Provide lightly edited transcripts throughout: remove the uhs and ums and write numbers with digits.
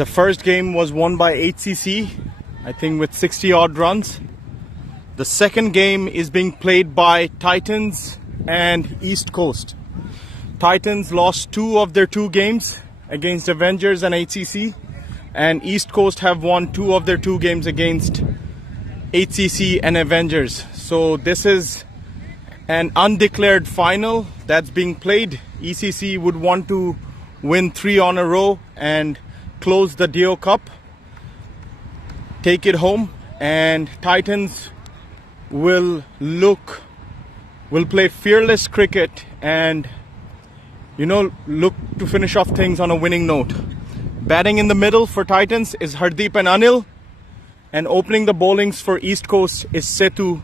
The first game was won by HCC, I think with 60 odd runs. The second game is being played by Titans and East Coast. Titans lost 2 of their 2 games against Avengers and HCC, and East Coast have won 2 of their 2 games against HCC and Avengers. So this is an undeclared final that's being played. ECC would want to win 3 on a row and close the Deo Cup, take it home, and Titans will play fearless cricket and look to finish off things on a winning note. Batting in the middle for Titans is Hardeep and Anil, and opening the bowlings for East Coast is Setu.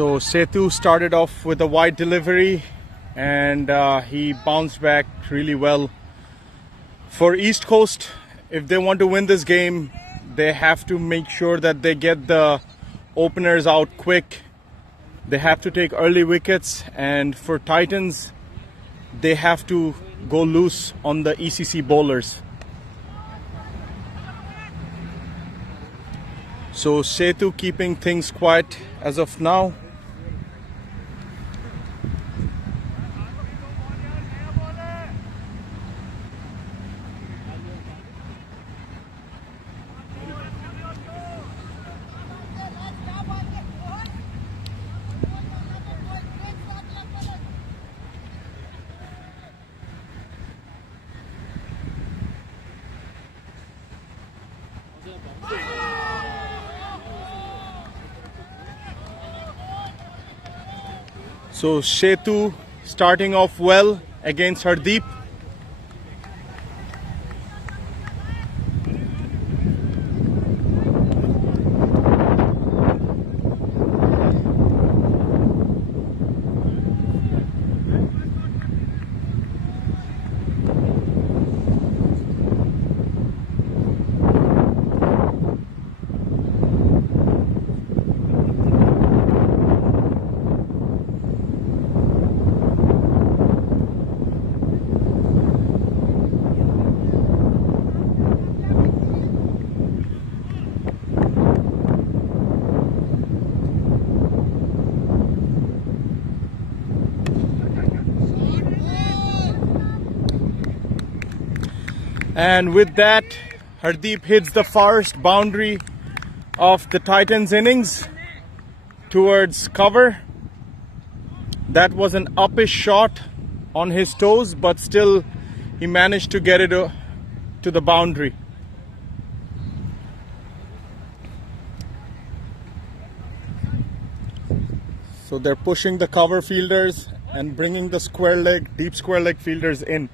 So Setu started off with a wide delivery, and he bounced back really well. For East Coast, if they want to win this game, they have to make sure that they get the openers out quick. They have to take early wickets, and for Titans, they have to go loose on the ECC bowlers. So Setu keeping things quiet as of now. So Setu starting off well against Hardeep. And with that, Hardeep hits the farthest boundary of the Titans innings towards cover. That was an uppish shot on his toes, but still he managed to get it to the boundary. So they're pushing the cover fielders and bringing the square leg, deep square leg fielders in.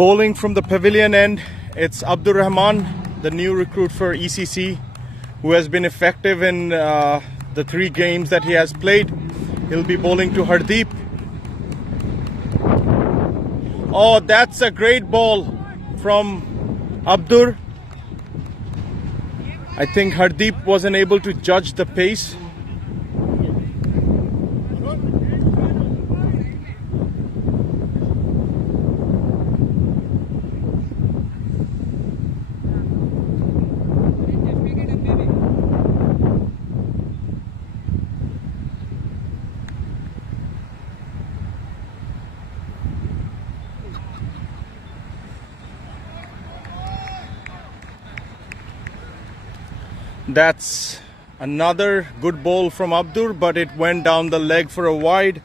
Bowling from the pavilion end, it's Abdur Rahman, the new recruit for ECC, who has been effective in the 3 games that he has played. He'll be bowling to Hardeep. Oh, that's a great ball from Abdur. I think Hardeep wasn't able to judge the pace. That's another good ball from Abdur, but it went down the leg for a wide.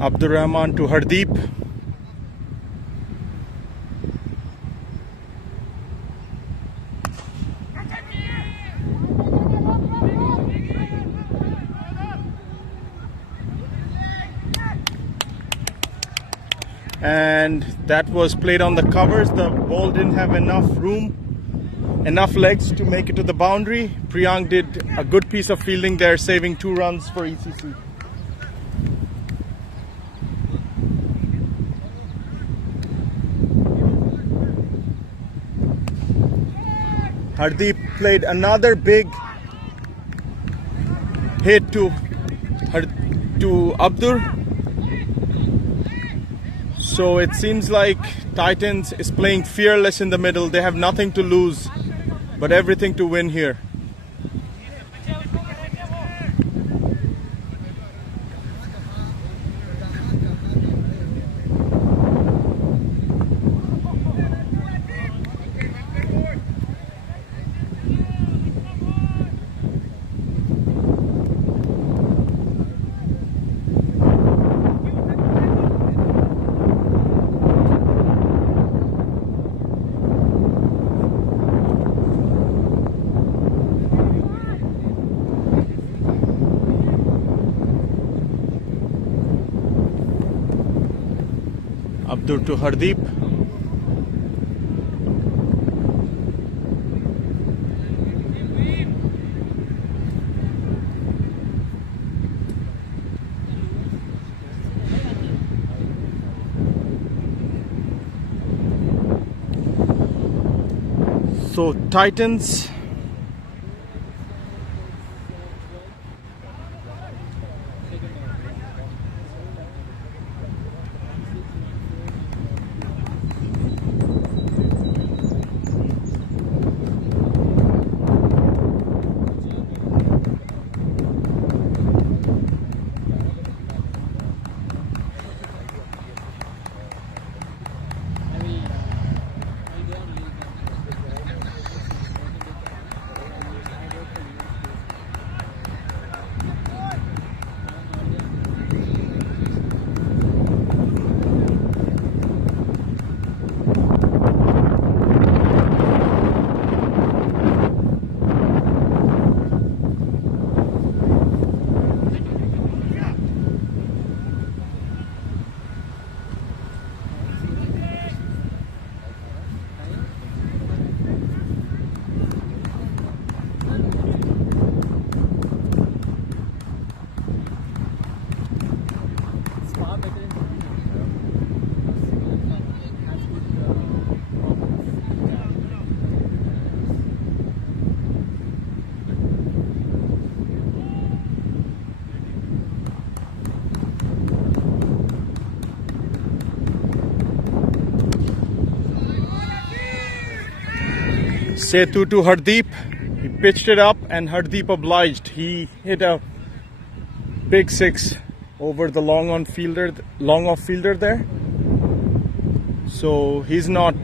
Abdur Rahman to Hardeep. And that was played on the covers. The ball didn't have enough room, enough legs to make it to the boundary. Priyank did a good piece of fielding there, saving 2 runs for ECC. Hardeep played another big hit to Abdur. So it seems like Titans is playing fearless in the middle. They have nothing to lose, but everything to win here. Abdur to Hardeep. So Titans Setu to Hardeep. He pitched it up and Hardeep obliged. He hit a big six over the long off fielder there. So he's not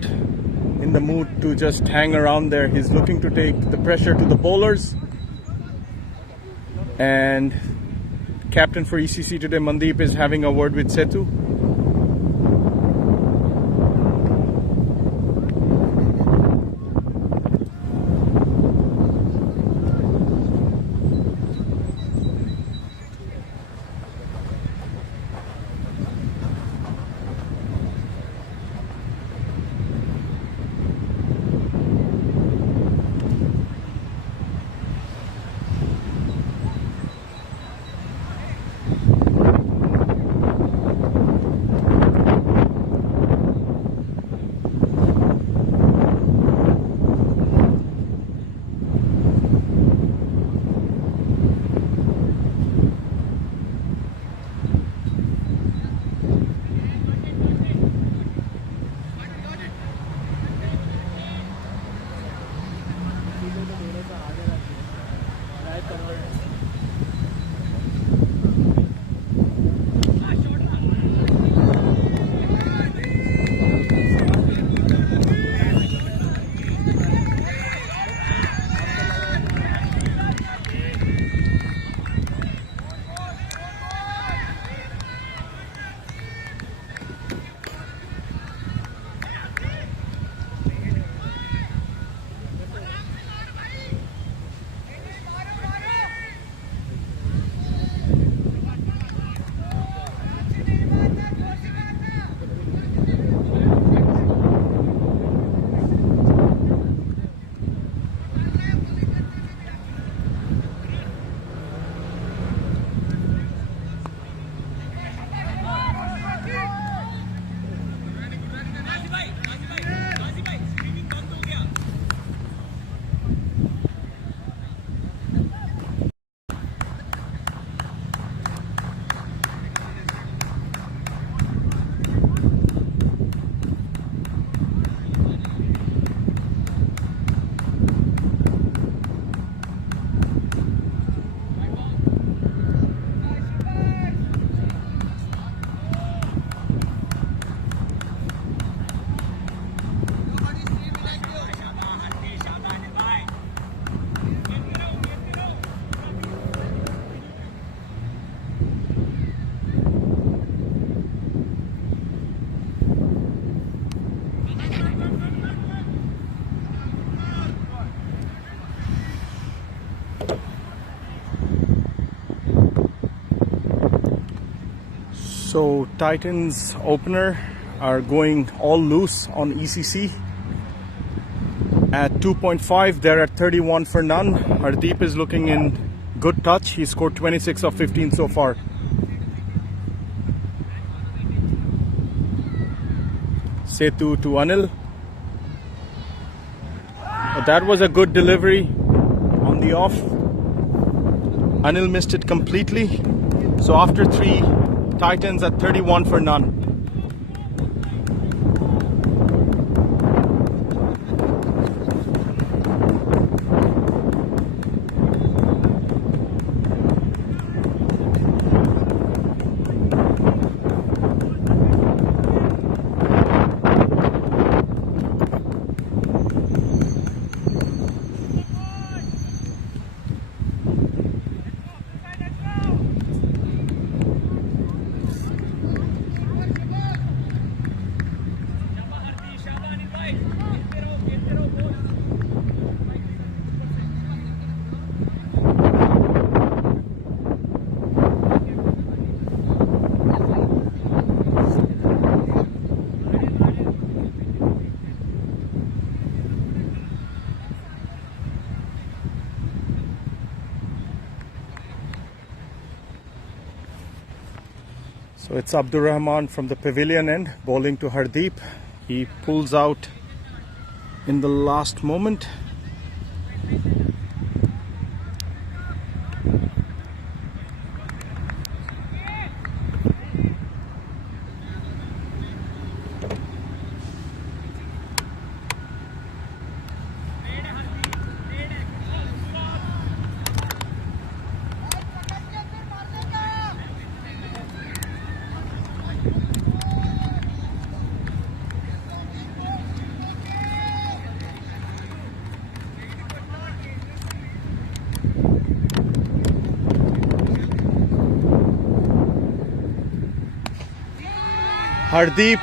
in the mood to just hang around there. He's looking to take the pressure to the bowlers. And captain for ECC today, Mandeep, is having a word with Setu. So Titans opener are going all loose on ECC. At 2.5, they're at 31 for none. Hardeep is looking in good touch. He scored 26 of 15 so far. Setu to Anil. That was a good delivery on the off. Anil missed it completely. So after 3, Titans at 31 for none. So it's Abdur Rahman from the pavilion end bowling to Hardeep. He pulls out in the last moment. Hardeep.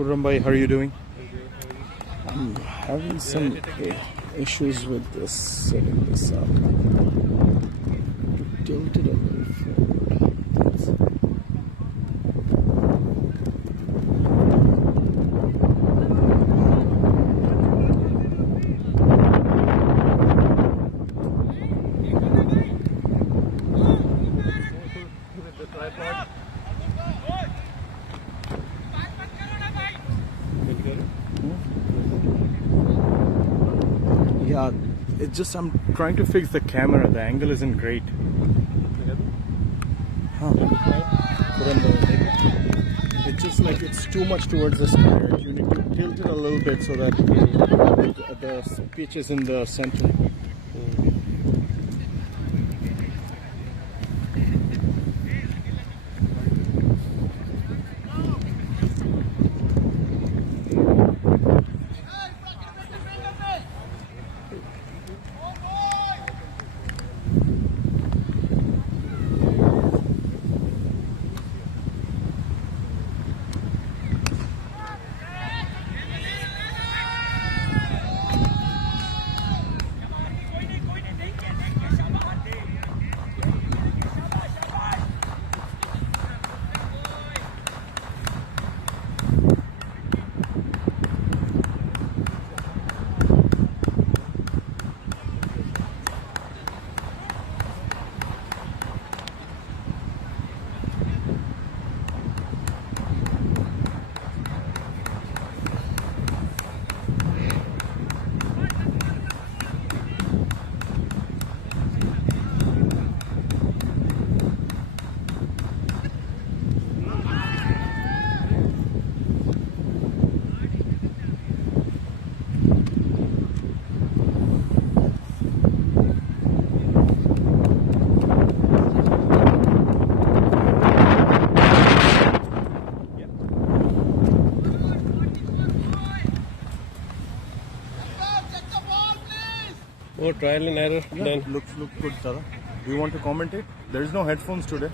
Kurram, how are you doing? I'm having some issues with this, setting this up. Tilted a little forward. Yeah, it's just I'm trying to fix the camera. The angle isn't great. Huh. It's just like it's too much towards the square. You need to tilt it a little bit so that the pitch is in the center. Oh, trial and error. Yeah, Done. looks good, Tara. Do you want to comment it? There is no headphones today.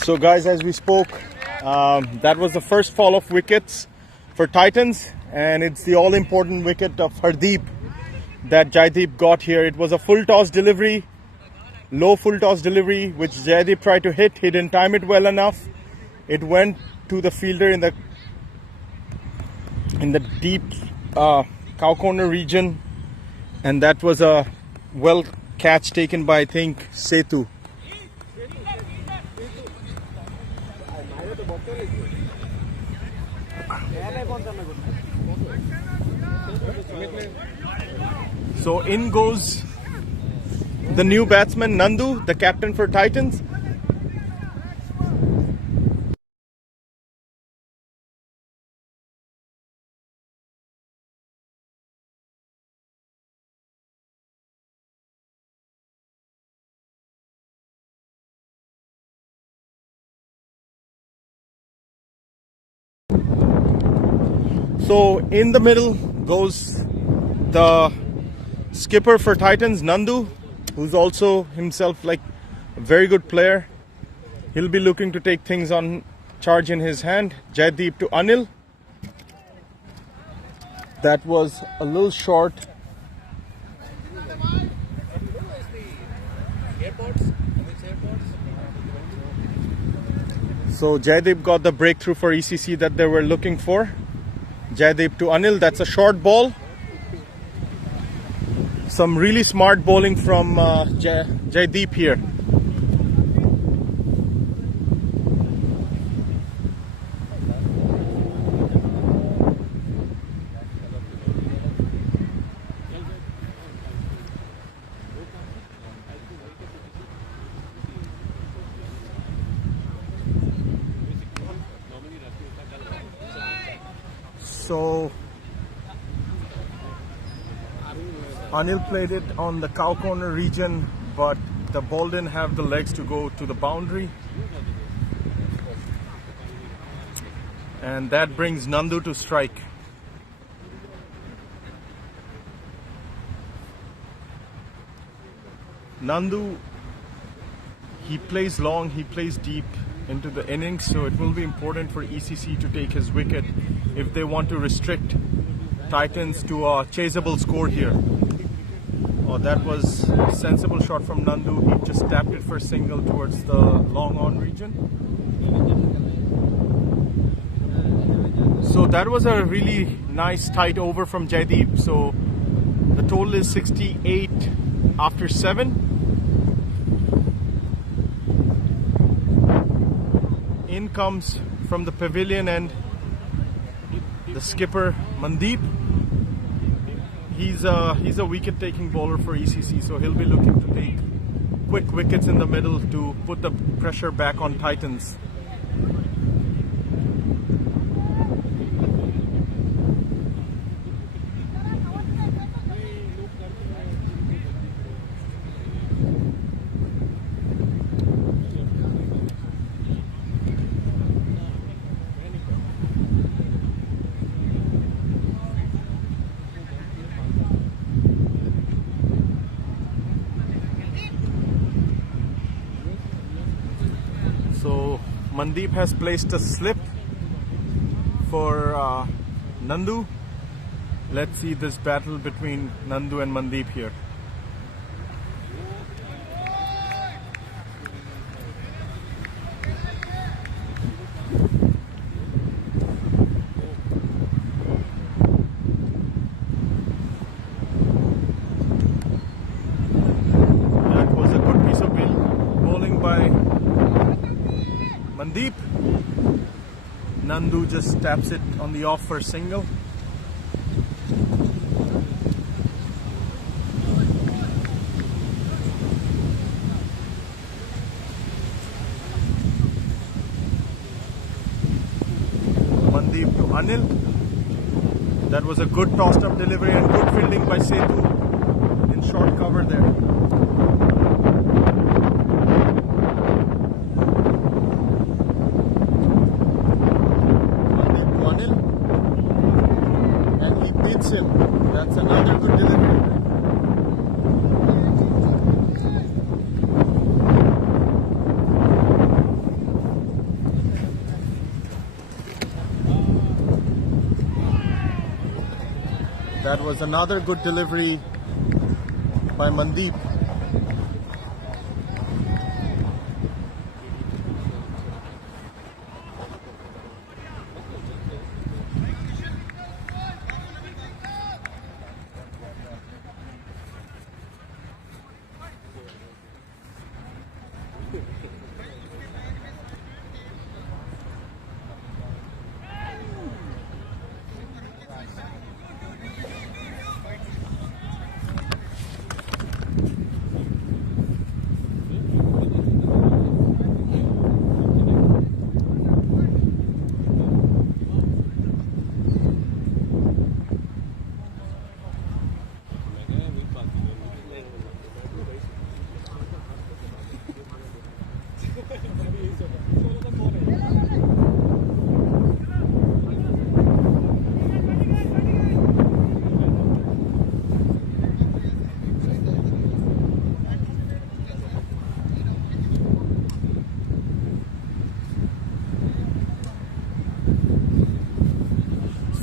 So guys, as we spoke, that was the first fall of wickets for Titans, and it's the all-important wicket of Hardeep that Jaideep got here. It was a full toss delivery, low full toss delivery, which Jaideep tried to hit. He didn't time it well enough. It went to the fielder in the deep cow corner region, and that was a well catch taken by, I think, Setu. So in goes the new batsman Nandu, the captain for Titans. So in the middle goes the skipper for Titans, Nandu, who's also himself like a very good player. He'll be looking to take things on charge in his hand. Jaideep to Anil. That was a little short. So Jaideep got the breakthrough for ECC that they were looking for. Jaideep to Anil. That's a short ball. Some really smart bowling from Jaideep here. So Anil played it on the cow corner region, but the ball didn't have the legs to go to the boundary. And that brings Nandu to strike. Nandu, he plays long, he plays deep into the innings, so it will be important for ECC to take his wicket if they want to restrict Titans to a chaseable score here. Oh, that was a sensible shot from Nandu. He just tapped it for single towards the long on region. So that was a really nice tight over from Jaideep. So the total is 68 after 7. In comes from the pavilion and the skipper Mandeep. He's a wicket-taking bowler for ECC, so he'll be looking to take quick wickets in the middle to put the pressure back on Titans. So Mandeep has placed a slip for Nandu. Let's see this battle between Nandu and Mandeep here. That was a good piece of bowling by Mandeep. Nandu just taps it on the off for single. Mandeep to Anil. That was a good tossed up delivery and good fielding by Setu in short cover there. That's another good delivery. was another good delivery by Mandeep.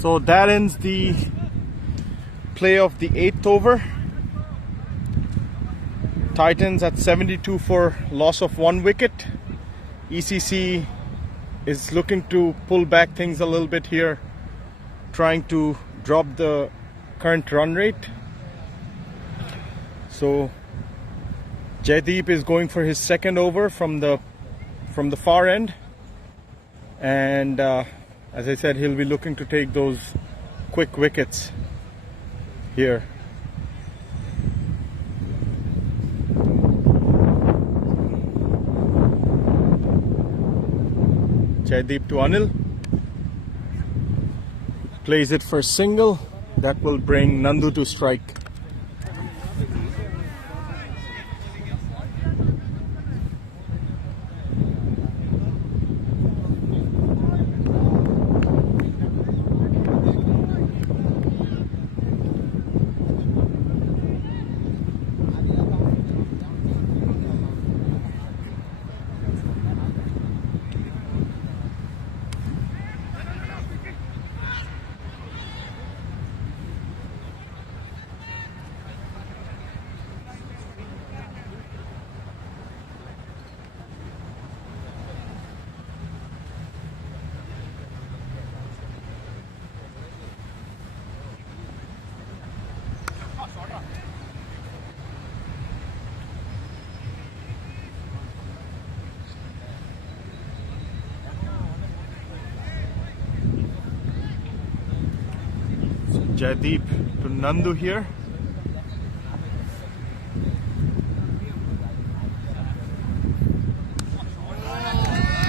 So that ends the play of the 8th over. Titans at 72 for loss of 1 wicket. ECC is looking to pull back things a little bit here, trying to drop the current run rate. So Jaideep is going for his 2nd over from the far end, and as I said, he'll be looking to take those quick wickets here. Jaideep to Anil. Plays it for single. That will bring Nandu to strike. Jaideep to Nandu here.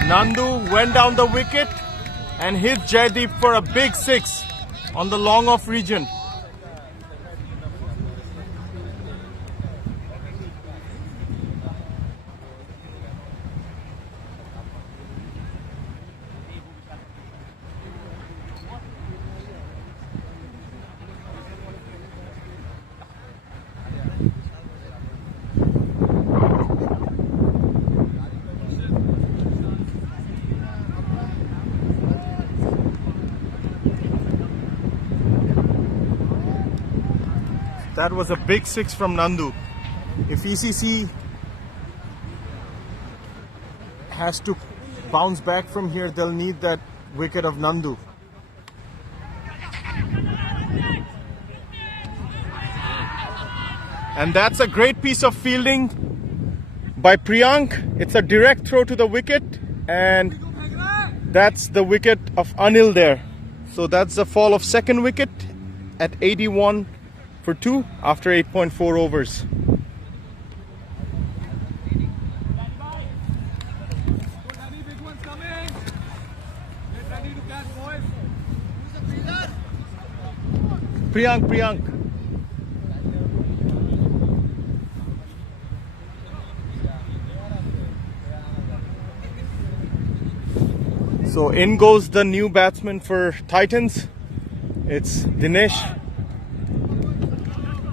Nandu went down the wicket and hit Jaideep for a big 6 on the long off region. That was a big 6 from Nandu. If ECC has to bounce back from here, they'll need that wicket of Nandu. And that's a great piece of fielding by Priyank. It's a direct throw to the wicket, and that's the wicket of Anil there. So that's the fall of 2nd wicket at 81 for 2 after 8.4 overs. Priyank. So in goes the new batsman for Titans. It's Dinesh,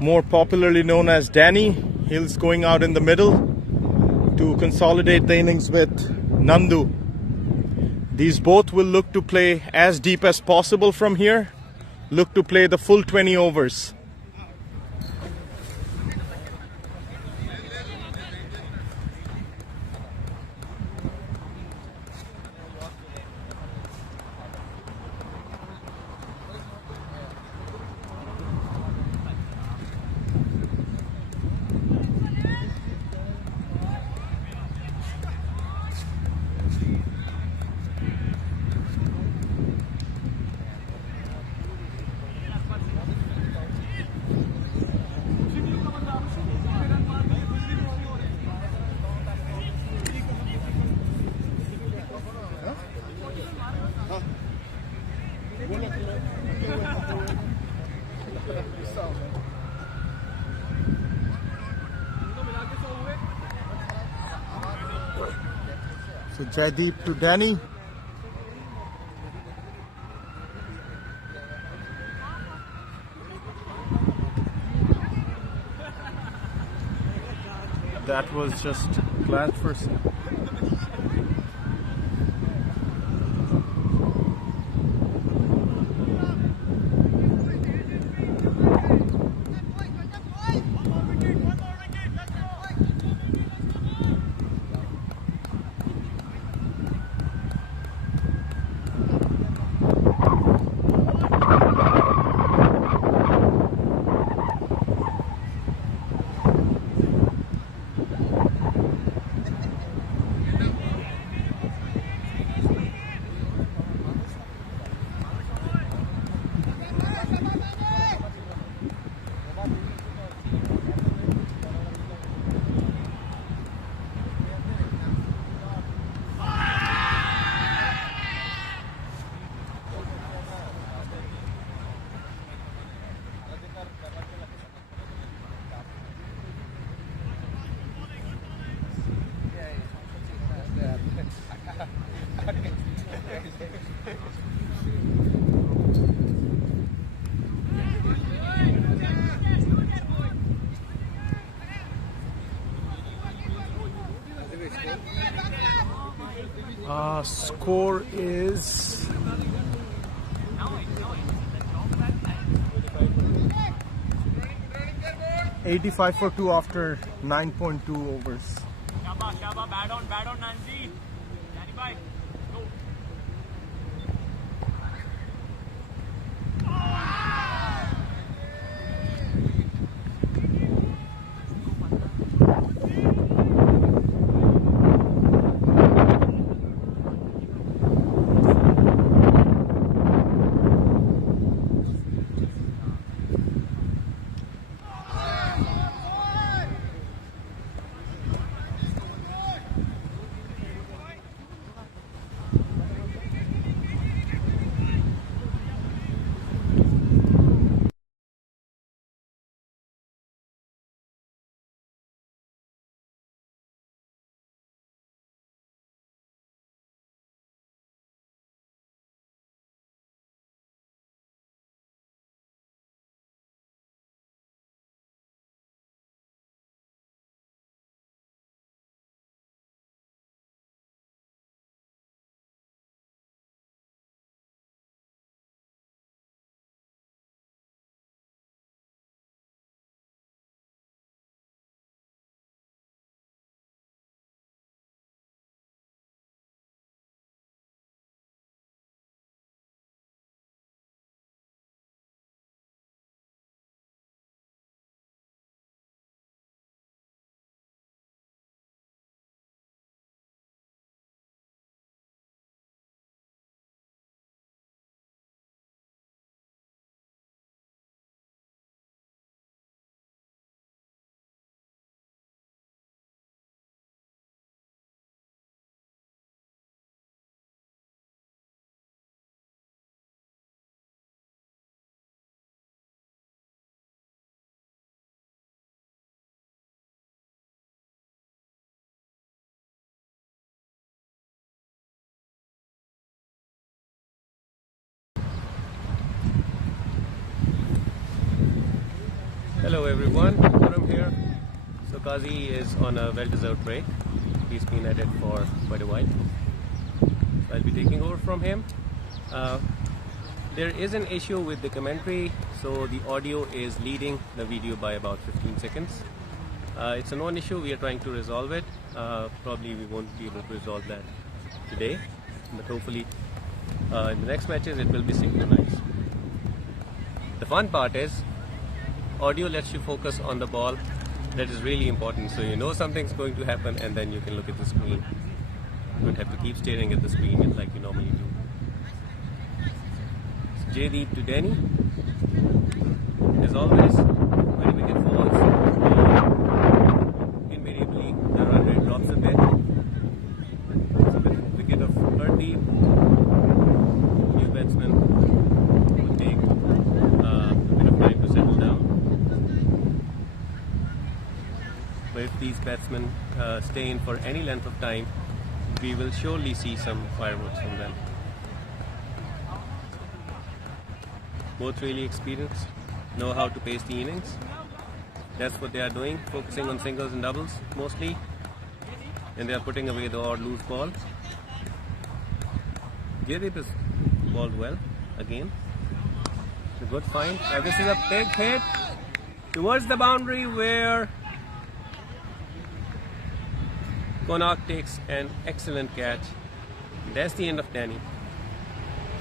more popularly known as Danny. He's going out in the middle to consolidate the innings with Nandu. These both will look to play as deep as possible from here, look to play the full 20 overs. So Jaideep to Danny. That was just glance for score is 85 for 2 after 9.2 overs. Shaba, bad on Nancy. Danny bye. Go. Hello everyone, Puram here. So Qazi is on a well-deserved break. He's been at it for quite a while. So I'll be taking over from him. There is an issue with the commentary, so the audio is leading the video by about 15 seconds. It's a known issue, we are trying to resolve it. Probably we won't be able to resolve that today, but hopefully in the next matches it will be synchronized. The fun part is, audio lets you focus on the ball. That is really important, so you know something's going to happen and then you can look at the screen. You don't have to keep staring at the screen like you normally do. Jaydeep to Danny. As always, when a wicket falls, invariably the run rate drops a bit. So with wicket of Hardeep, new batsman will take a bit of time to settle down. But if these batsmen stay in for any length of time, we will surely see some fireworks from them. Both really experienced, know how to pace the innings. That's what they are doing, focusing on singles and doubles mostly. And they are putting away the odd loose ball. Jaydeep has balled well again. It's a good find. This is a big hit towards the boundary where Konark takes an excellent catch. That's the end of Danny.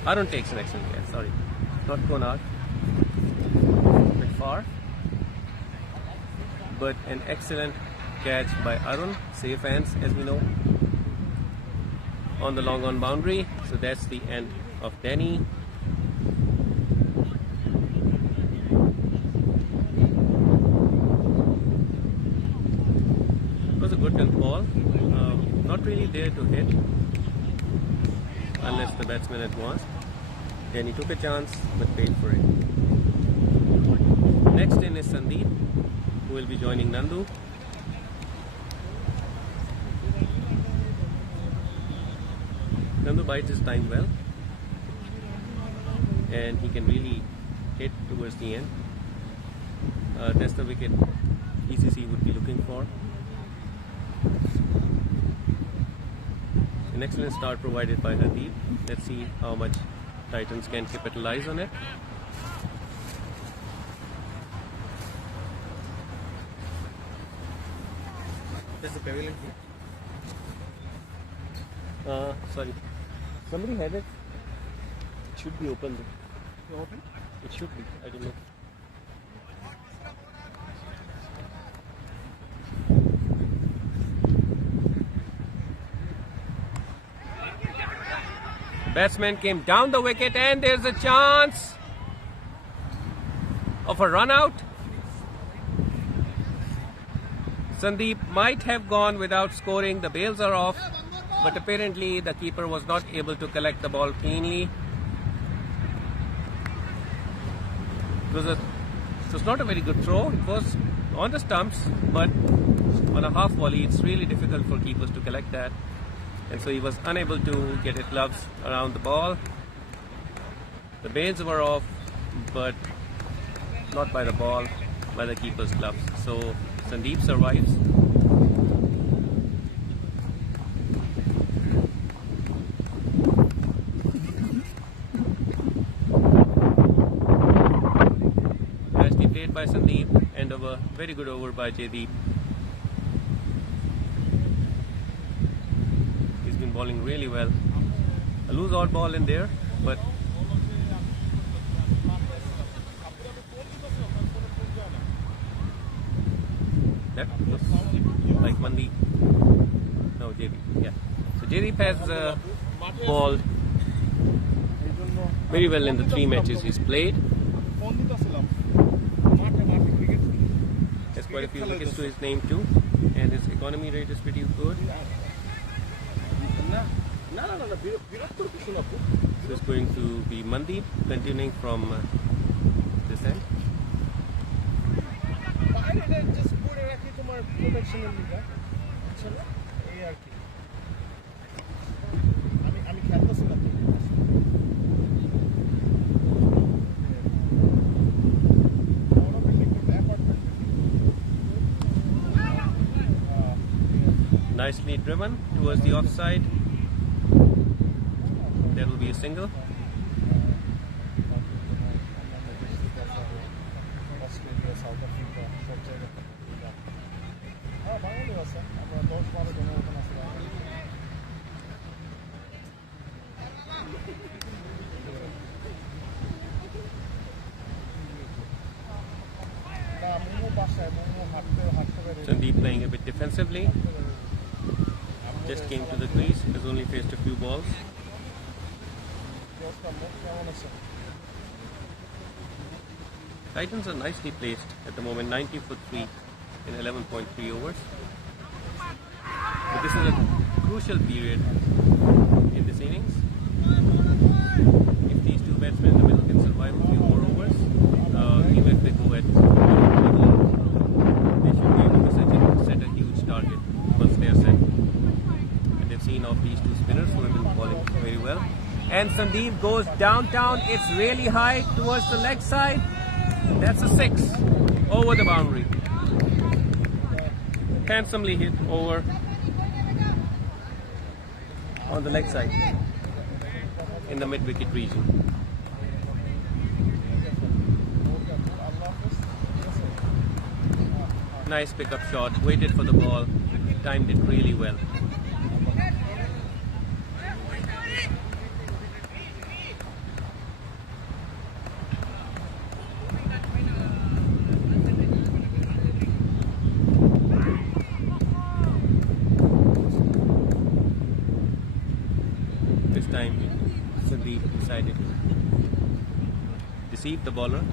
Arun takes an excellent catch, sorry. Not Konark. A bit far. But an excellent catch by Arun. Safe hands, as we know. On the long on boundary. So that's the end of Danny. It was a good length ball. Not really there to hit. Unless the batsman advanced. Then he took a chance but paid for it. Next in is Sandeep, who will be joining Nandu. Nandu bides his time well, and he can really hit towards the end. That's the wicket ECC would be looking for. An excellent start provided by Hardeep. Let's see how much Titans can capitalize on it. There's the pavilion here. Sorry. Somebody had it. It should be open. Open? It should be. I don't know. Batsman came down the wicket and there's a chance of a run out. Sandeep might have gone without scoring. The bails are off, but apparently the keeper was not able to collect the ball cleanly. It was not a very good throw. It was on the stumps, but on a half volley, it's really difficult for keepers to collect that. And so he was unable to get his gloves around the ball. The bails were off, but not by the ball, by the keeper's gloves. So Sandeep survives. Nicely played by Sandeep, end of a very good over by Jaydeep. Bowling really well. A loose odd ball in there, but that looks like Mandeep. No, Jaydeep. Yeah. So Jaydeep has bowled very well in the 3 matches he's played. Has quite a few wickets to his name too, and his economy rate is pretty good. So it's going to be Mandeep continuing from this end. Nicely driven towards the offside. That will be a single. Sandeep playing a bit defensively. Just came to the crease, has only faced a few balls. Titans are nicely placed at the moment, 90 for 3 in 11.3 overs. But this is a crucial period in this innings. If these two batsmen in the middle can survive a few more overs, even if they go at they should be able to set a huge target once they are set. And they've seen off these two spinners who have been bowling very well. And Sandeep goes downtown. It's really high towards the leg side. That's a 6 over the boundary. Handsomely hit over on the leg side in the mid-wicket region. Nice pickup shot, waited for the ball, timed it really well. This time Sandeep decided to deceive the bowler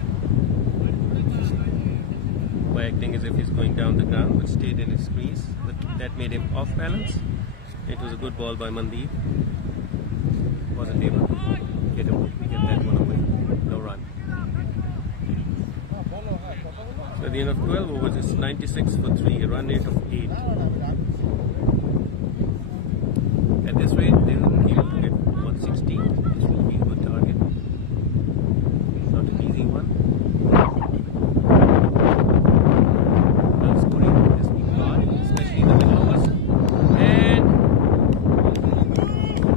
by acting as if he's going down the ground, but stayed in his crease. But that made him off balance. It was a good ball by Mandeep. Wasn't able to get that one away. No run. So at the end of 12 overs, it's 96 for 3, a run rate of 8. At this rate, they will be able to get 160. This will be a good target. Not an easy one. Well, scoring has been hard, especially in the middle overs. And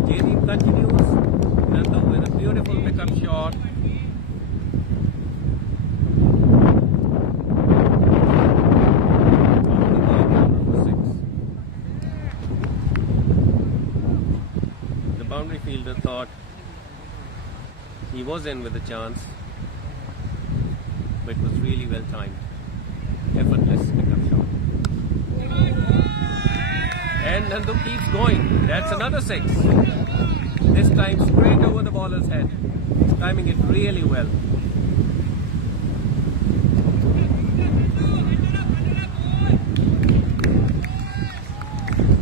Jaydeep continues. Nando with a beautiful pickup shot. Boundary fielder thought he was in with a chance, but it was really well timed. Effortless pickup shot. And Nandu keeps going. That's another 6. This time straight over the bowler's head. He's timing it really well.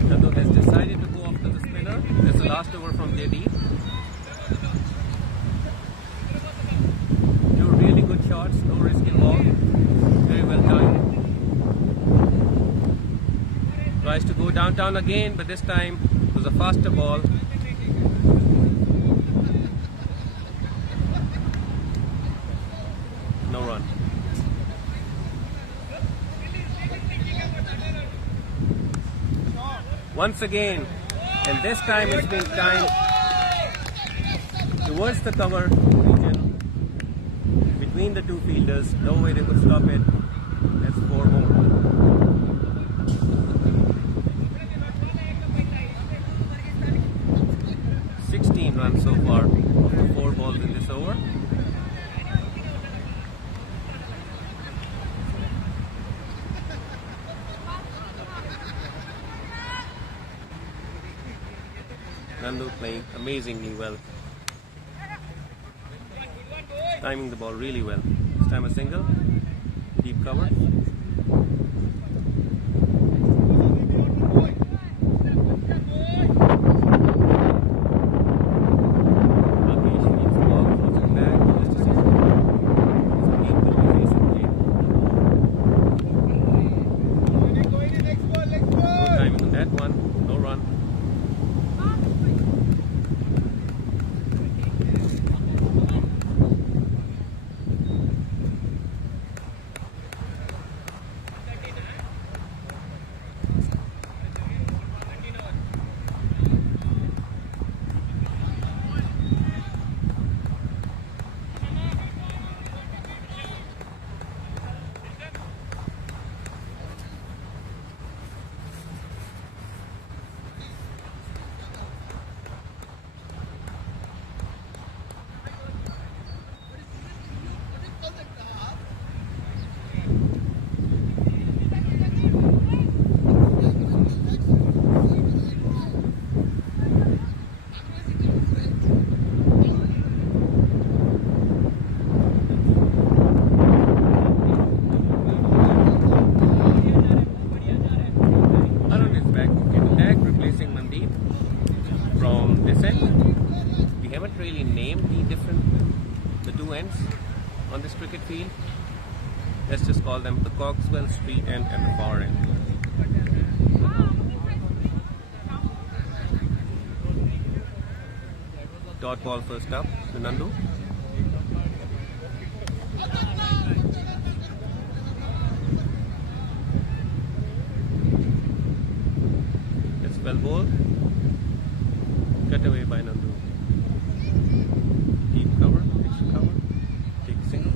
Nandu has decided to go after the spinner. That's the last over from Jaydeep. Two really good shots, no risk involved. Very well timed. Tries to go downtown again, but this time it was a faster ball. No run. Once again, and this time it's been timed towards the cover region between the two fielders. No way they could stop it. That's 4 more. Runs so far after 4 balls in this over. Nandu playing amazingly well. Timing the ball really well. This time a single, deep cover. them the Coxwell Street end and the far end. Dot ball first up to Nandu. It's well bowled. Cut away by Nandu. Deep cover, extra cover. Take a single.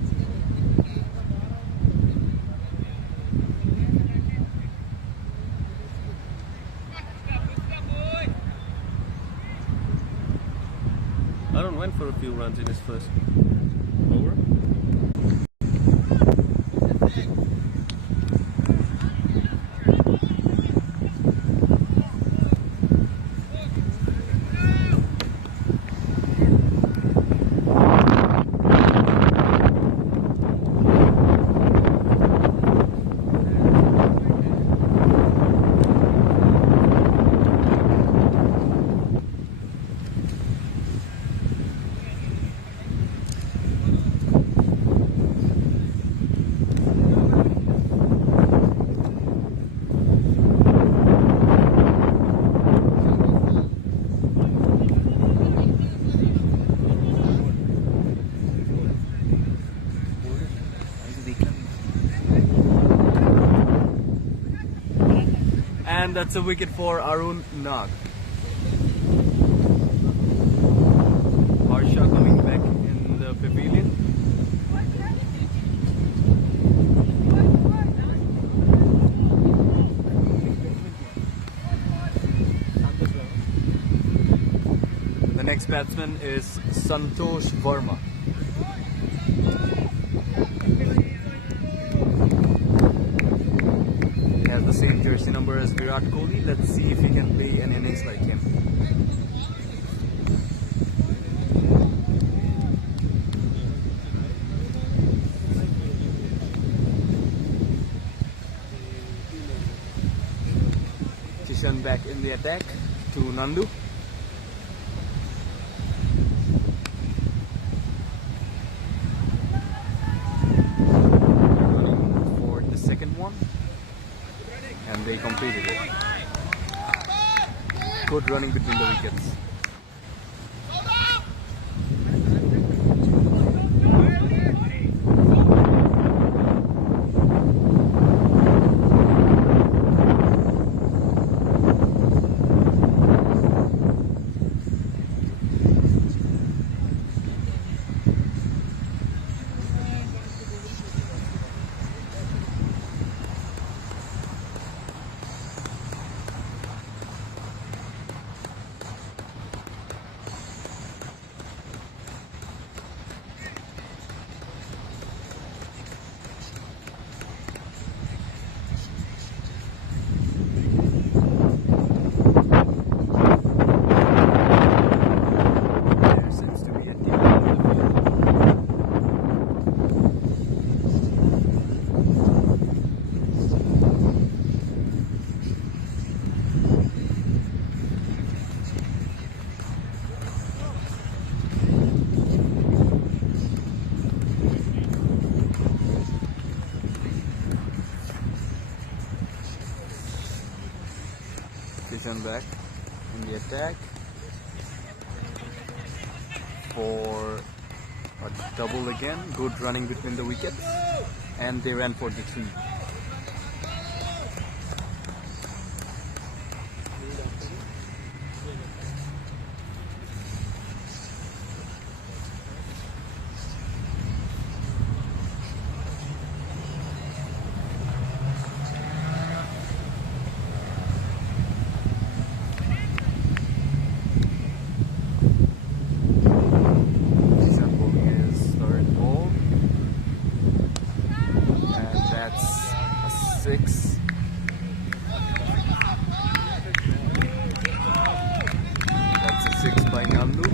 Arun went for a few runs in his first over. And that's a wicket for Arun Nag. Harsha coming back in the pavilion. The next batsman is Santosh Verma. The same jersey number as Virat Kohli. Let's see if he can play an innings like him. Kishan back in the attack to Nandu. Running for the second one. And they completed it. Good running between the wickets. Kishan back in the attack for a double again. Good running between the wickets, and they ran for the 3. That's a 6 by Nandu.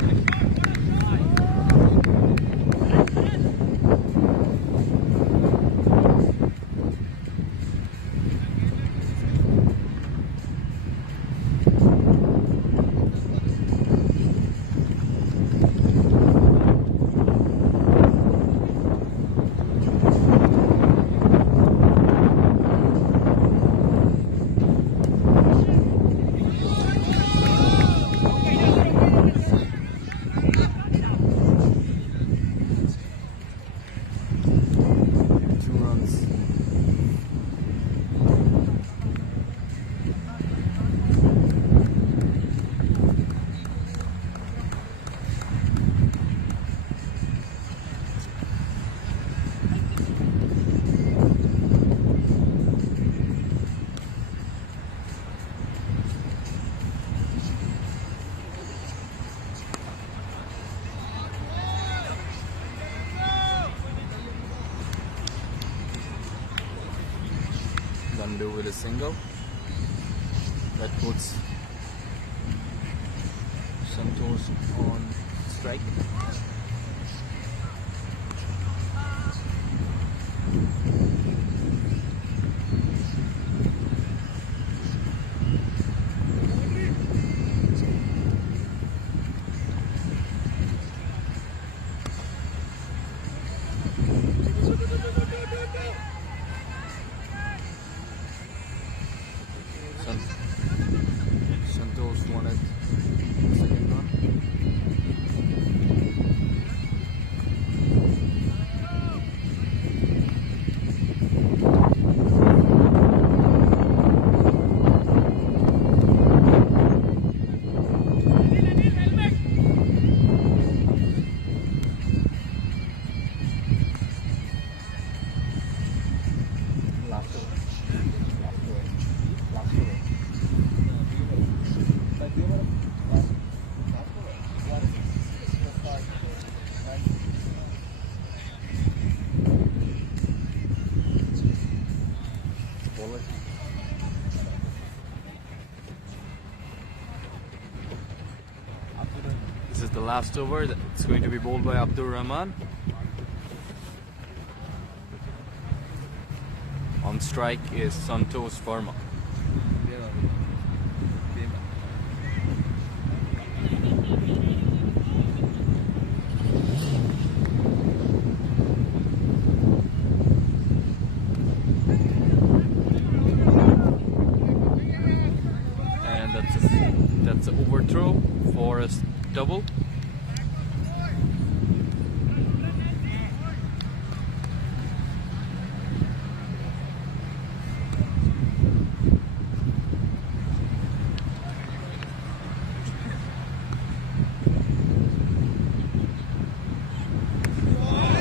Chandu with a single. That puts Santosh on strike. Santosh wanted second run. This is the last over. It's going to be bowled by Abdur Rahman. On strike is Santosh Verma. And that's an overthrow for a double.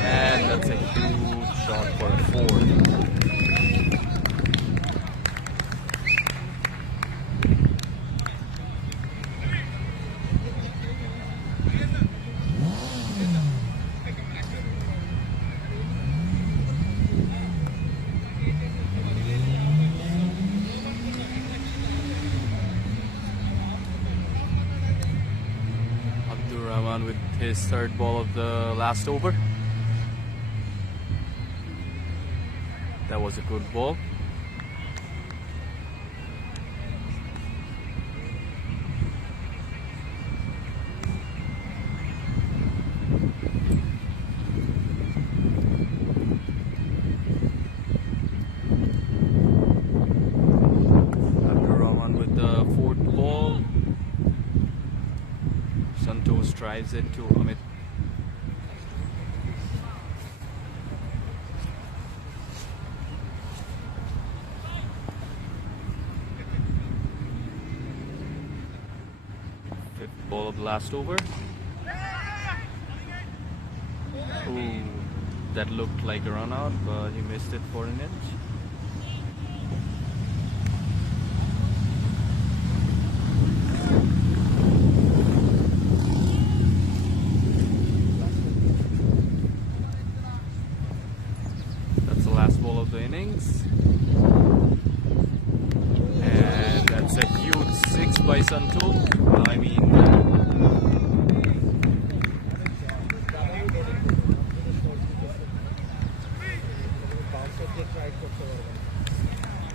And that's a huge shot for a four. Abdur Rahman with his third ball of the last over. That was a good ball. Abdur Rahman with the fourth ball. Santosh drives it to Amit. Fifth ball of the last over. Ooh, that looked like a run out, but he missed it for an inch. That's the last ball of the innings. And that's a huge six by Santosh. I mean,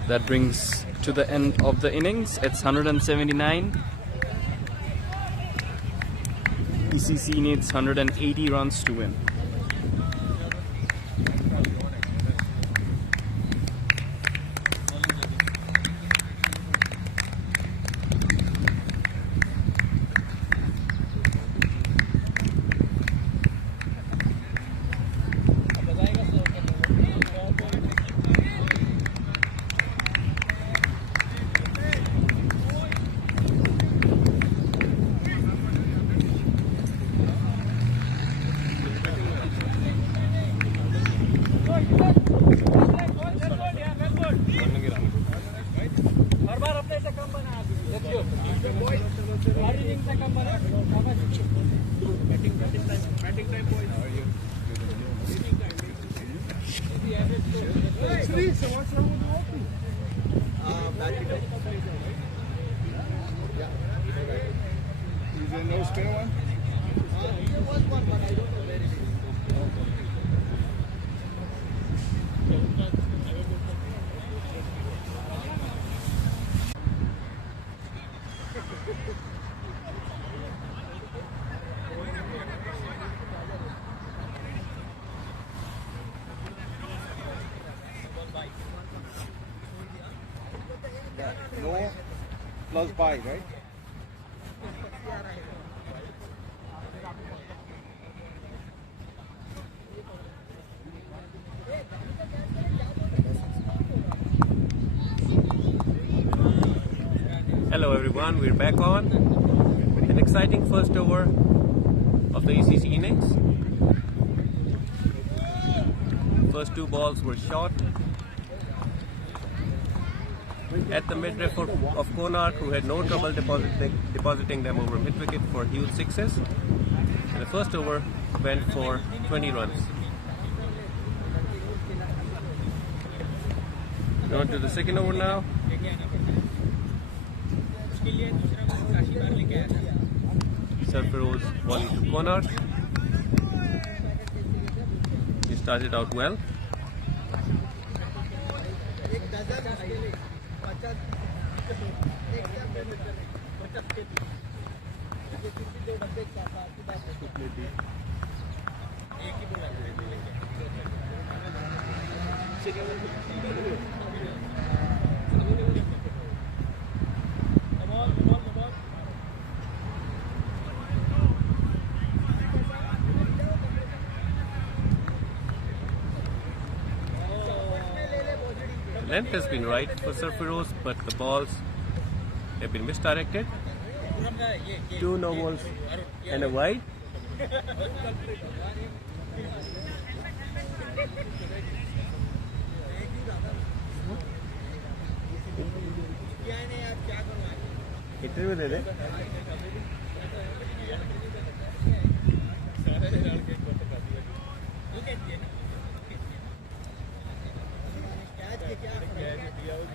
that brings to the end of the innings. It's 179. PCC needs 180 runs to win. What's wrong with the there no spare one? No plus by, right? Hello everyone, we're back on. An exciting first over of the ACC innings. First two balls were shot at the mid-ref of Konark, who had no trouble depositing them over mid-wicket for huge sixes. And the first over went for 20 runs. On to the second over now. Sarfaroz volley to Konark. He started out well. Length has been right for Sarfaroz, but the balls have been misdirected. 2 no balls and a wide. Interview they they.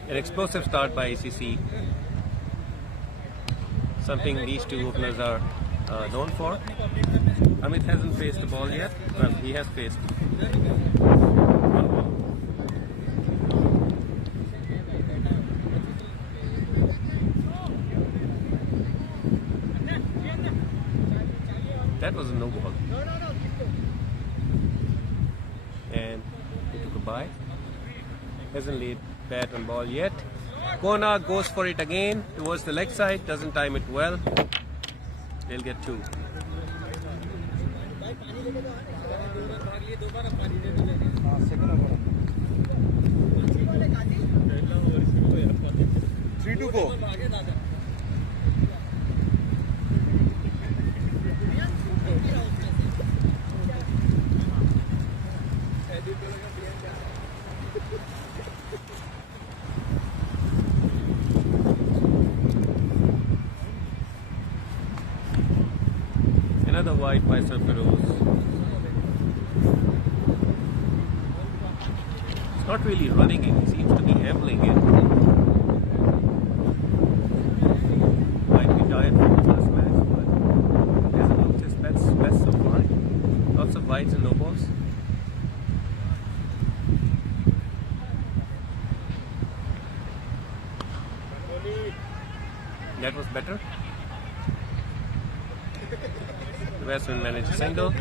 An explosive start by ACC, something these two openers are known for. Amit hasn't faced the ball yet, but he has faced one ball. That was a no ball. And he took a bye. Hasn't laid bat on ball yet. Konark goes for it again towards the leg side, doesn't time it well. They'll get 2. Three to go. Another wide by Sarfaroz. It's not really running it, he seems to be ambling it. Might be tired from the first match, but hasn't looked his best so far. Lots of wides and no balls. That was better. The batsman managed a single.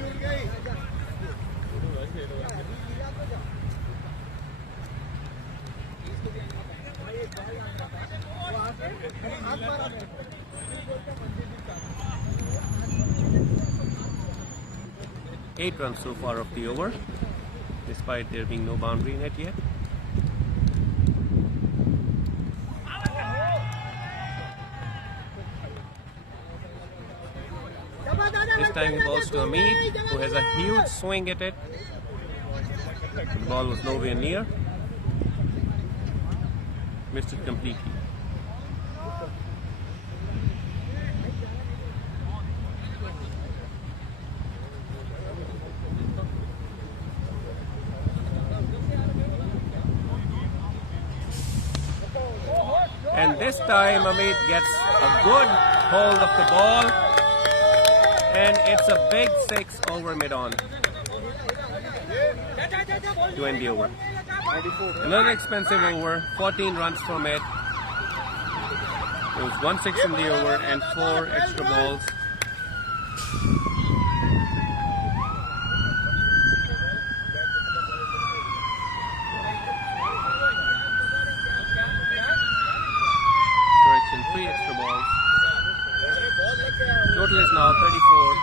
Eight runs so far of the over, despite there being no boundary net yet. This time he balls to Amit, who has a huge swing at it. The ball was nowhere near. Missed it completely. And this time Amit gets a good hold of the ball And it's a big 6 over mid-on to end the over. Another expensive over, 14 runs from it. It was 1-6 in the over and 4 extra balls. Correction, 3 extra balls. Total is now 34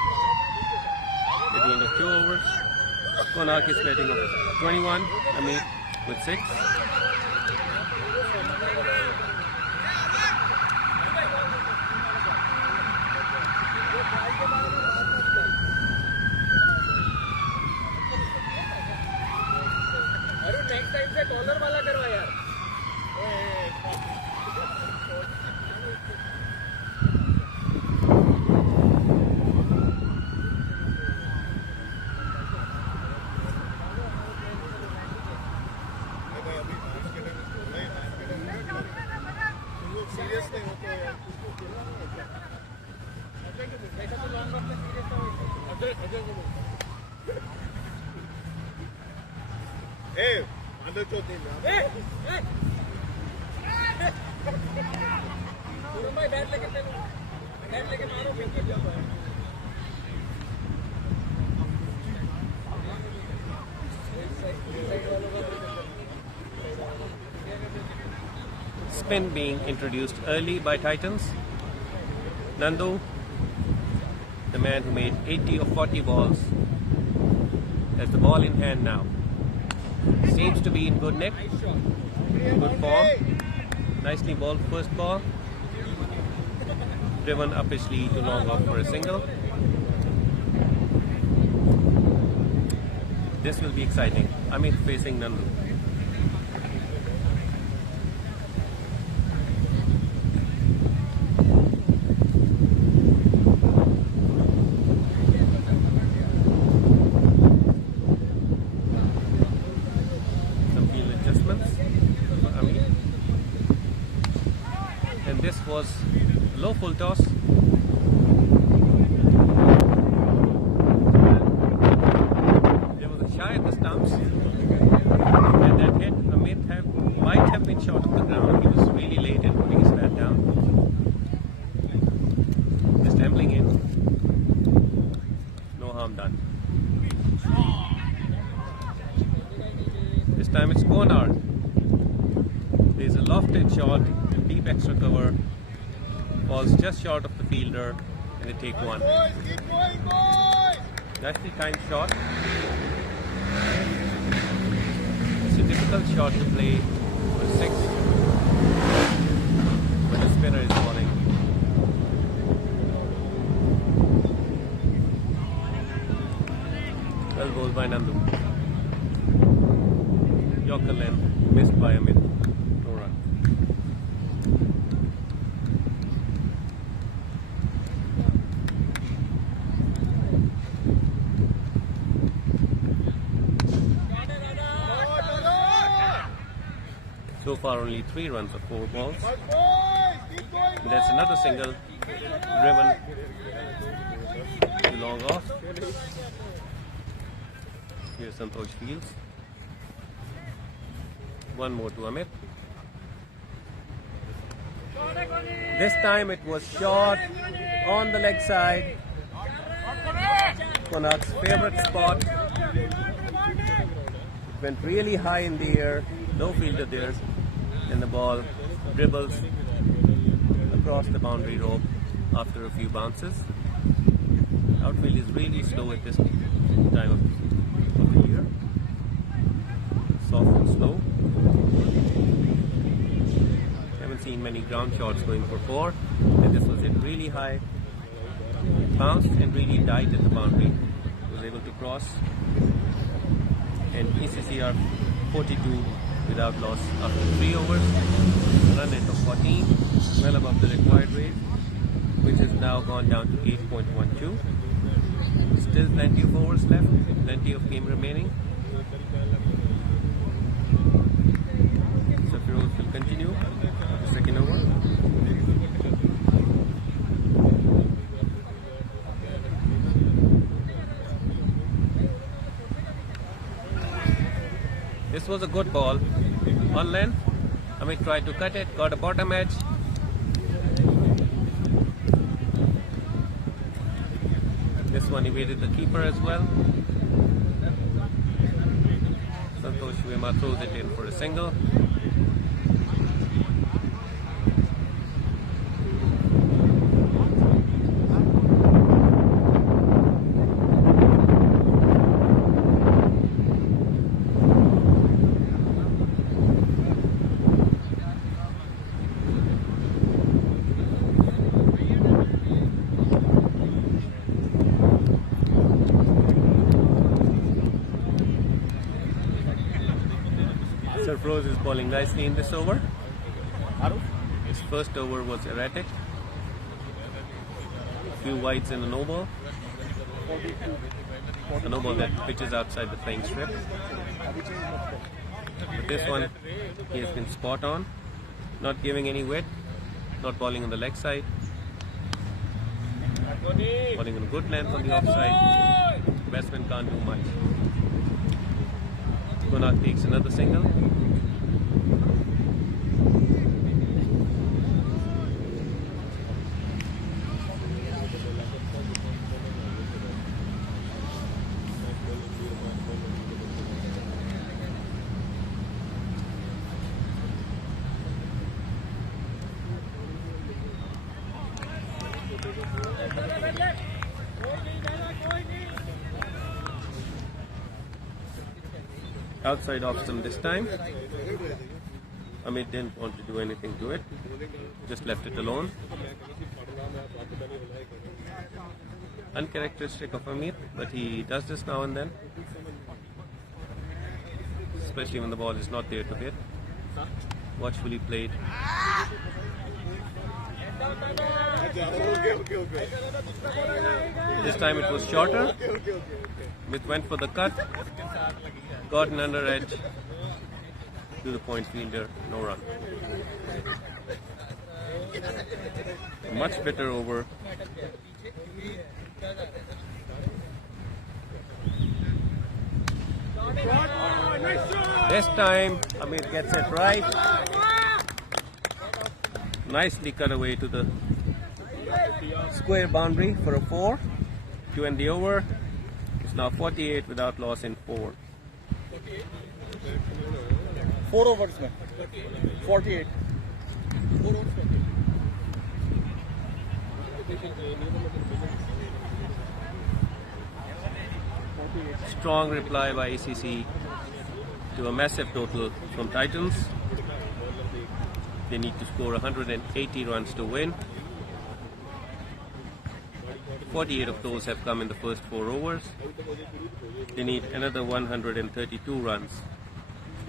at the end of 2 overs. Konark is batting of 21, Amit with 6. Next time से collar वाला करवा यार. Spin being introduced early by Titans. Nandu, the man who made 80 of 40 balls, has the ball in hand now. Seems to be in good nick, good form. Nicely balled first ball. Driven up his sleeve to long off for a single. This will be exciting. Amit facing Nandu. Was low full toss. There was a shy at the stumps, and that hit might have been short of the ground. He was really late in putting his bat down. Just ambling in. No harm done. This time it's Konark. There's a lofted shot, deep extra cover. Falls just short of the fielder, and they take one. Nicely timed shot. It's a difficult shot to play for 6 when the spinner is bowling. Well bowled by Nandu. Yorker length missed by Amit. No run. So far only 3 runs of 4 balls. And that's another single driven to long off. Here's Santosh Fields. One more to Amit. This time it was short on the leg side. Konark's favorite spot. It went really high in the air. No fielder there. And the ball dribbles across the boundary rope after a few bounces. Outfield is really slow at this time of the year. Soft and slow. Haven't seen many ground shots going for 4, and this was hit really high. Bounced and really died at the boundary. Was able to cross. And ECCR 42 without loss after 3 overs. Run rate of 14, well above the required rate, which has now gone down to 8.12. Still plenty of overs left, plenty of game remaining. So Firoz will continue the second over. This was a good ball on length. Amit tried to cut it, got a bottom edge. This one evaded the keeper as well. Santosh Vema throws it in for a single. Rose is bowling nicely in this over. His first over was erratic. A few wides and a no ball. A no ball that pitches outside the playing strip. But this one, he has been spot on. Not giving any width. Not bowling on the leg side. Bowling on a good length on the offside. Batsman can't do much. Konark takes another single. Outside off stump this time. Amit didn't want to do anything to it, just left it alone. Uncharacteristic of Amit, but he does this now and then, especially when the ball is not there to hit. Watchfully played. This time it was shorter. Amit went for the cut. Got an under edge to the point fielder, no run. Much better over. This time Amit gets it right. Nicely cut away to the square boundary for a 4 to end the over. It's now 48 without loss in 4. 4 overs, man. 48. Strong reply by ACC to a massive total from Titans. They need to score 180 runs to win. 48 of those have come in the first 4 overs. They need another 132 runs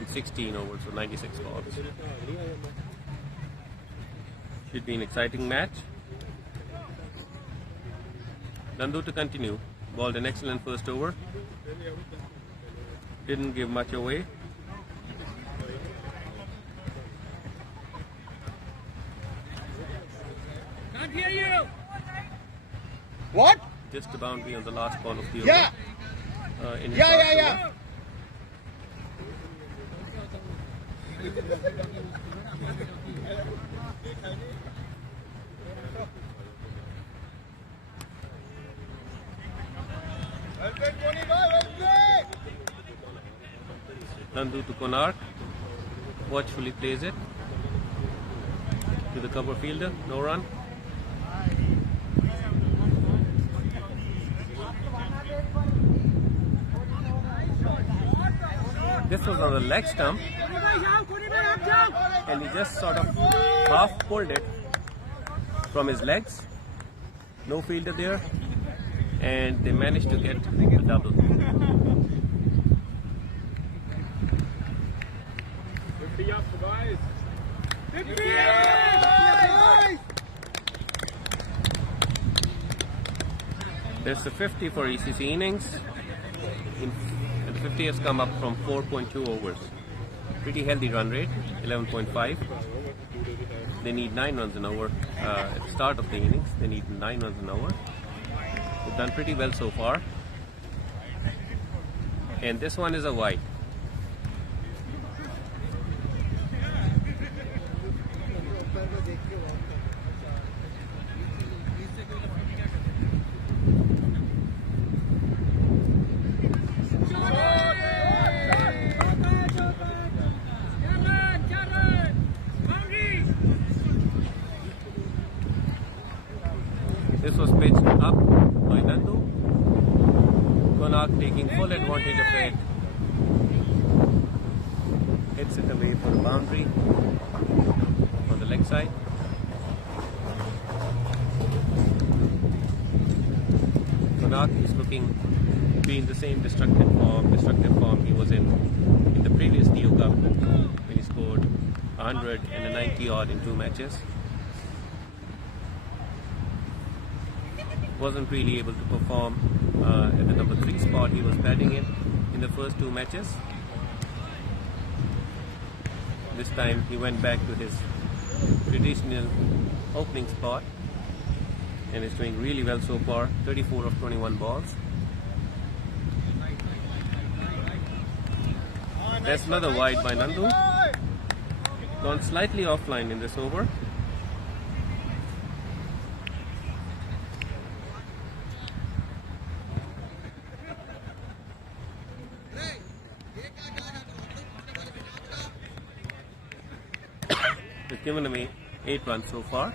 in 16 overs, so 96 balls. Should be an exciting match. Nandu to continue. Bowled an excellent first over. Didn't give much away. Can't hear you. What? Just a boundary on the last ball of the over. Yeah. In his Yeah, last yeah, over. yeah. Nandu to Konark. Watchfully plays it to the cover fielder. No run. This was on the leg stump, and he just sort of half pulled it from his legs. No fielder there, and they managed to get a double. There's a 50 for ECC innings. And the 50 has come up from 4.2 overs. Pretty healthy run rate, 11.5. They need 9 runs an over at the start of the innings. They need 9 runs an over. They've done pretty well so far. And this one is a wide. This was pitched up by Nandu. Konak taking full advantage of it. Hits it away for the boundary on the leg side. Konak is looking to be in the same destructive form he was in the previous Neo Cup when he scored 100 and a 90 odd in 2 matches. Wasn't really able to perform at the number 3 spot he was batting in the first 2 matches. This time he went back to his traditional opening spot and is doing really well so far. 34 of 21 balls. That's another wide by Nandu. Gone slightly offline in this over. He's given him 8 runs so far.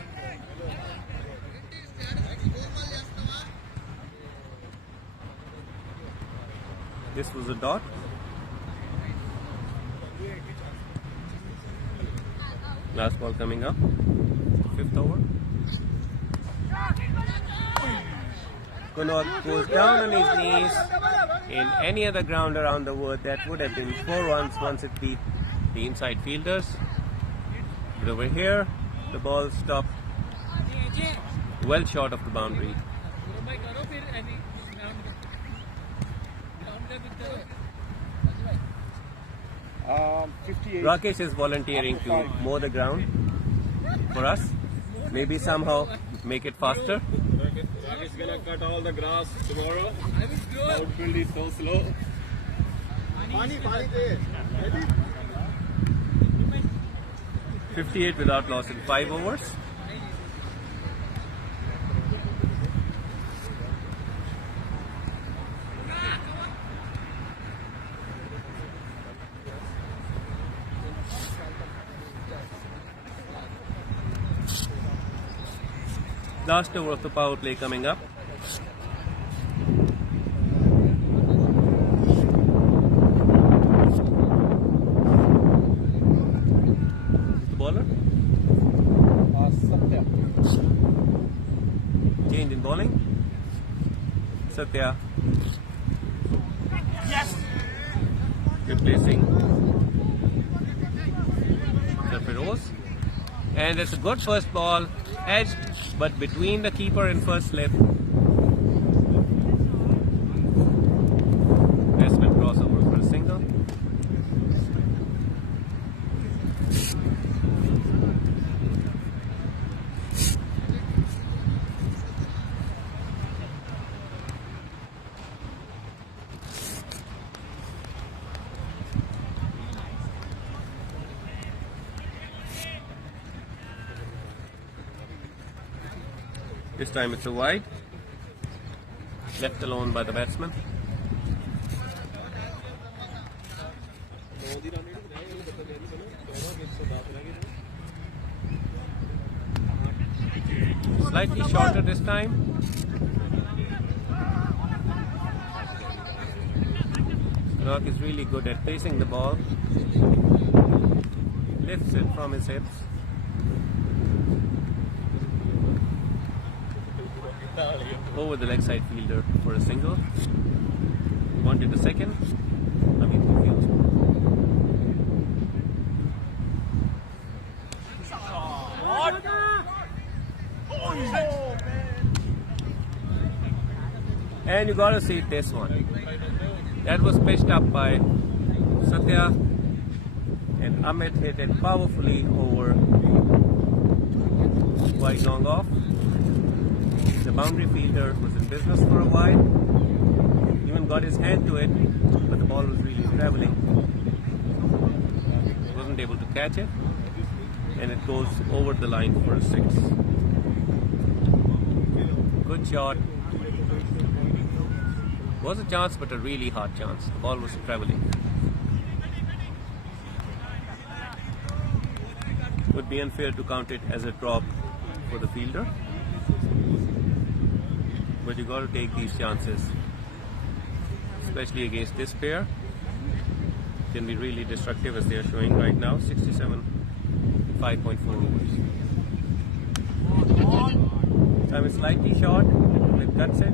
This was a dot. Last ball coming up. 5th over. Kunal goes down on his knees. In any other ground around the world, that would have been 4 runs once it beat the inside fielders. But over here, the ball stopped well short of the boundary. 58. Rakesh is volunteering to mow the ground for us. Maybe somehow make it faster. Rakesh is gonna cut all the grass tomorrow. Outfield is so slow. 58 without loss in 5 overs. Last over of the power play coming up. The bowler. Satya. Change in bowling. Satya. Yes! Replacing Feroz. And it's a good first ball. Edged, but between the keeper and first slip. Batsman crossover for a single. This time it's a wide, left alone by the batsman. Slightly shorter this time. Rock is really good at placing the ball. Lifts it from his hips. Over the leg side fielder for a single. Wanted the second. I mean, confused. And you gotta see this one. That was pitched up by Satya, and Amit hit it powerfully over wide long off. The boundary fielder was in business for a while, even got his hand to it, but the ball was really traveling. Wasn't able to catch it, and it goes over the line for a 6. Good shot. Was a chance, but a really hard chance. The ball was traveling. Would be unfair to count it as a drop for the fielder, but you got to take these chances, especially against this pair. Can be really destructive as they are showing right now. 67, 5.4 overs. Time is slightly short with cuts it.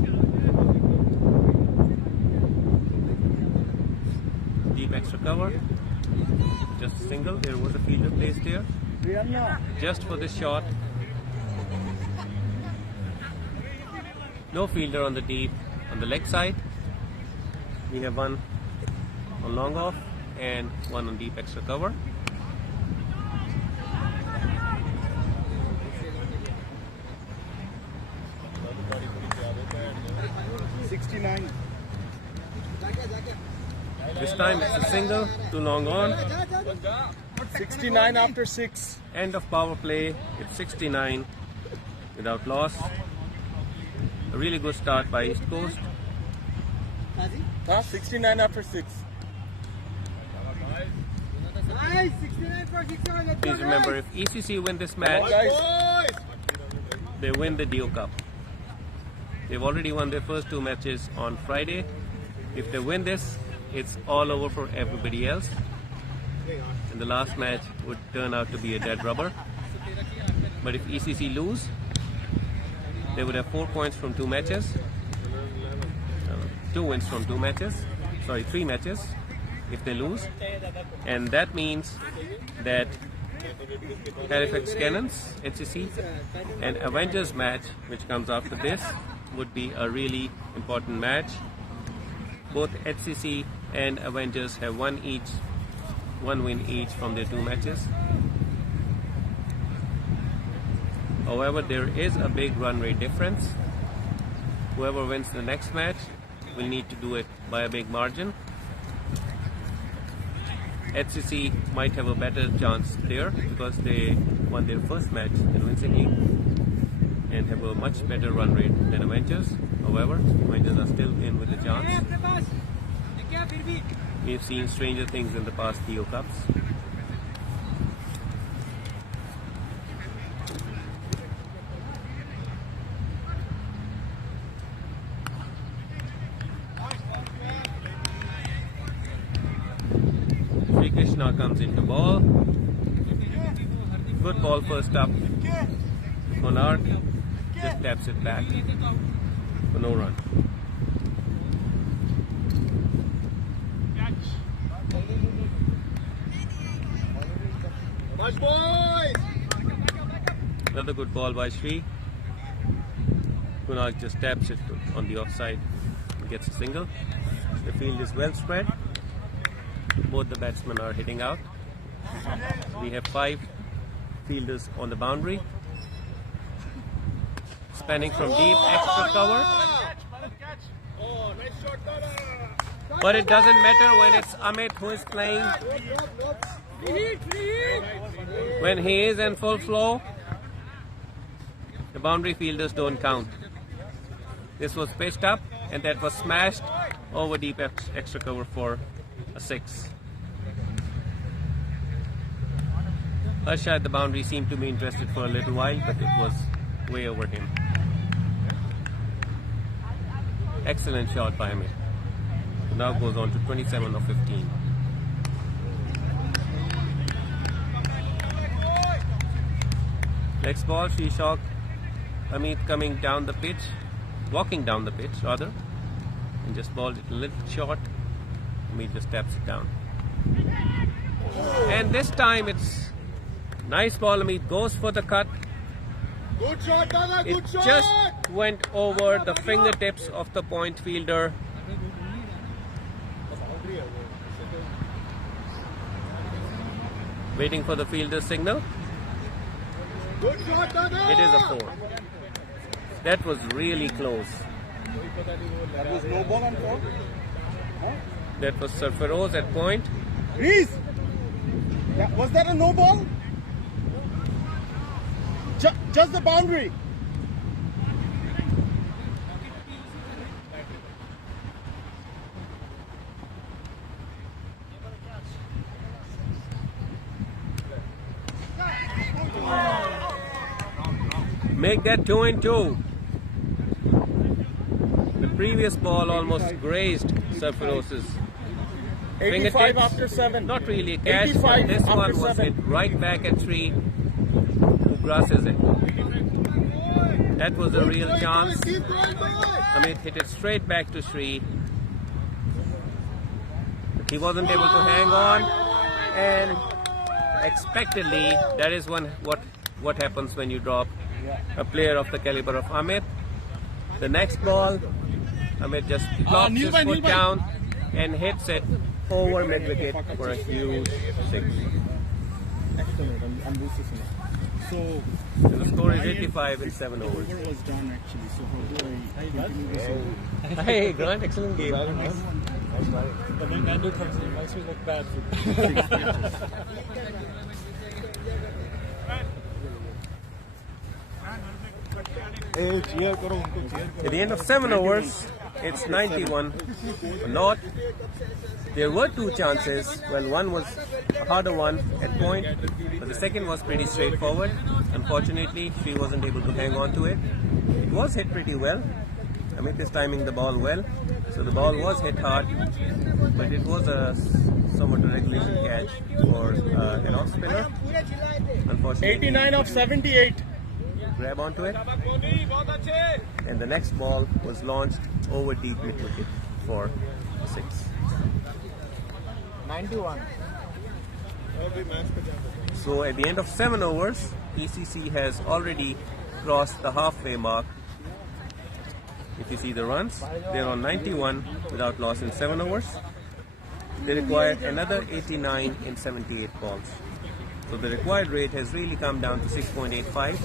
Deep extra cover. Just a single. There was a fielder placed there just for this shot. No fielder on the deep on the leg side. We have one on long off and one on deep extra cover. This time it's a single, too long on. 69 after 6. End of power play. It's 69 without loss. A really good start by East Coast. 69 after 6. Please remember, if ECC win this match, they win the Deo Cup. They've already won their first 2 matches on Friday. If they win this, it's all over for everybody else. And the last match would turn out to be a dead rubber. But if ECC lose, they would have 4 points from 2 matches. 2 wins from 2 matches. Sorry, 3 matches if they lose. And that means that Hfx-Titans, HCC, and Avengers match, which comes after this, would be a really important match. Both HCC and Avengers have one win each from their 2 matches. However, there is a big run rate difference. Whoever wins the next match will need to do it by a big margin. HCC might have a better chance there because they won their first match in Winsicky and have a much better run rate than Avengers. However, Avengers are still in with a chance. We've seen stranger things in the past Deo Cups. Sri Krishna comes into ball. Good ball first up. Monarch just taps it back for no run. Another good ball by Sri. Kunal just taps it on the offside and gets a single. The field is well spread. Both the batsmen are hitting out. We have 5 fielders on the boundary. Spanning from deep, extra cover. But it doesn't matter when it's Amit who is playing. When he is in full flow, the boundary fielders don't count. This was pitched up and that was smashed over deep extra cover for a 6. Harsha at the boundary seemed to be interested for a little while, but it was way over him. Excellent shot by Amit. Now goes on to 27 of 15. Next ball, Shishok. Amit coming down the pitch, walking down the pitch rather, and just balled it a little short. Amit just taps it down. And this time it's nice ball. Amit goes for the cut. Good shot, Dada, It just went over the fingertips of the point fielder. Waiting for the fielder's signal. Good shot, Dada. It is a 4. That was really close. That was no ball on 4. That was Sir Feroz at point. Reese! Was that a no ball? Just the boundary. Make that 2 and 2. The previous ball almost grazed Sarfarosa's 85 fingertips. after 7. Not really a catch, 85 but this after one was 7. hit right back at 3, who grasses it. That was a real chance. Amit hit it straight back to 3. He wasn't able to hang on, and expectedly, that is what happens when you drop a player of the caliber of Amit. The next ball, Amit just plops his foot down and hits it over mid-wicket for a huge 6. So The score is 85 in 7 overs. was done actually. So how do I continue this over? Hey, Grant, excellent game. But when Nandu comes in, it makes me look bad for At the end of 7 overs, it's 91 not. There were 2 chances. Well, one was a harder one at point, but the second was pretty straightforward. Unfortunately, she wasn't able to hang on to it. It was hit pretty well. Amit is timing the ball well, so the ball was hit hard, but it was a somewhat a regulation catch for an off spinner. Unfortunately, 89 of 78. grab onto it, and the next ball was launched over deep mid wicket for 6. 91. So at the end of 7 overs, ECC has already crossed the halfway mark. If you see the runs, they're on 91 without loss in 7 overs. They require another 89 in 78 balls. So the required rate has really come down to 6.85.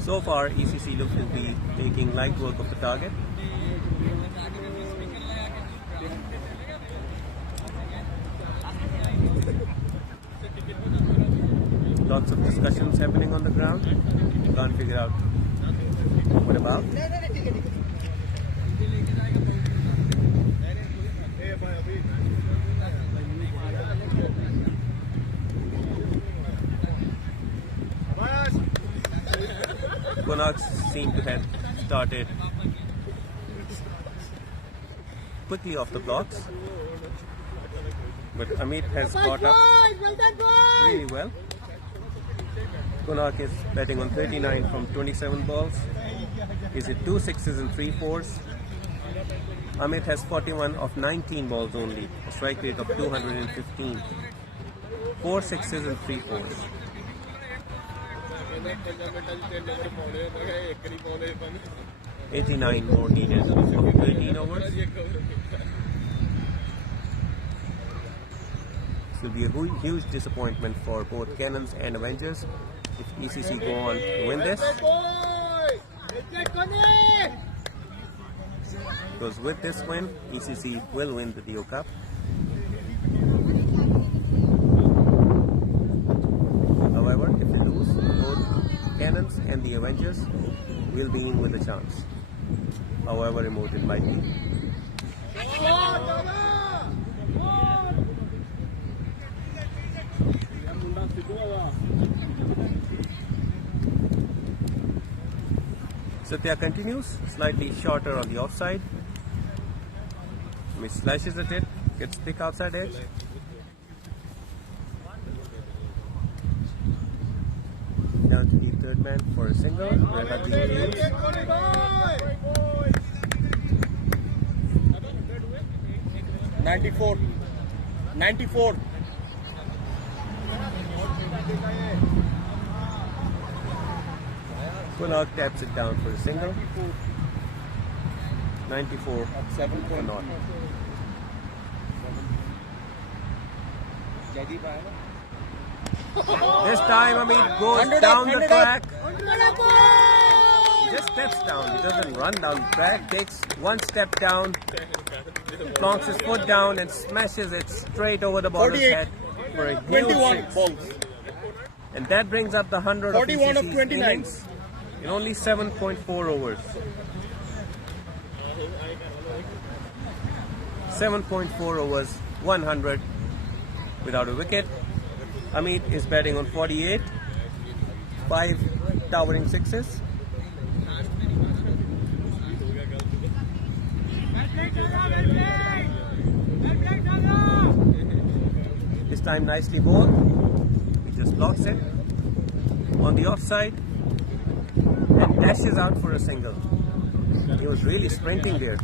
So far, ECC looks to be taking light work of the target. Lots of discussions happening on the ground. Can't figure out what about. Konarks seem to have started quickly off the blocks, but Amit has caught up really well. Konark is batting on 39 from 27 balls. Is it 2 6s and 3 4s? Amit has 41 of 19 balls only, a strike rate of 215. 4 6s and 3 4s. 89 more needed of 13 overs. This will be a huge disappointment for both Cannons and Avengers if ECC go on to win this. Because with this win, ECC will win the Dio Cup. However, if they lose, both Cannons and the Avengers will be in with a chance, however remote it might be. Satya continues, slightly shorter on the offside. He slashes at it, gets thick outside edge. Down to the third man for a single. There have been views. 94. 94. Konark taps it down for a single. 94 for not. This time Amit goes down the track. He just steps down. He doesn't run down the track. Takes one step down, plonks his foot down and smashes it straight over the bowler's 48. head for a huge 21 six. balls. And that brings up the 100 41 of of 29. innings in only 7.4 overs. 7.4 overs, 100 without a wicket. Amit is batting on 48, 5 towering sixes. This time nicely bowled. He just blocks it on the offside and dashes out for a single. He was really sprinting there.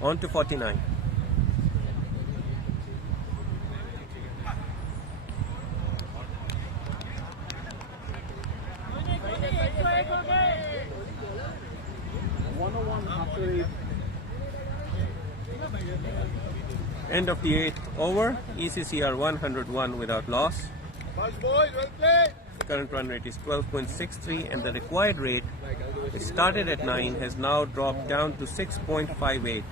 On to 49. End of the 8th over. ECC are 101 without loss. The current run rate is 12.63 and the required rate, it started at 9, has now dropped down to 6.58.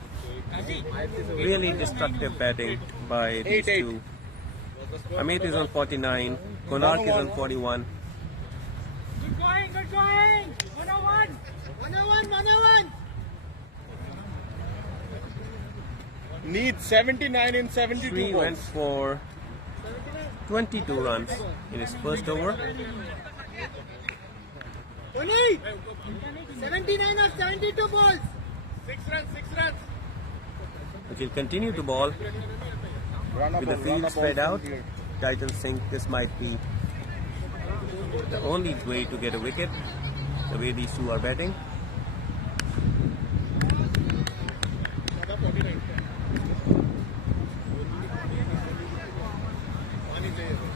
Really destructive batting by these two. Amit is on 49, Konark is on 41. Good going, good going. 101. 101, 101. Needs 79 in 72 Sri balls. went for 22 runs in his first over. 20. 79 of 72 balls. 6 runs, 6 runs. But he'll continue to ball with the field spread out. Titans think this might be the only way to get a wicket, the way these two are batting.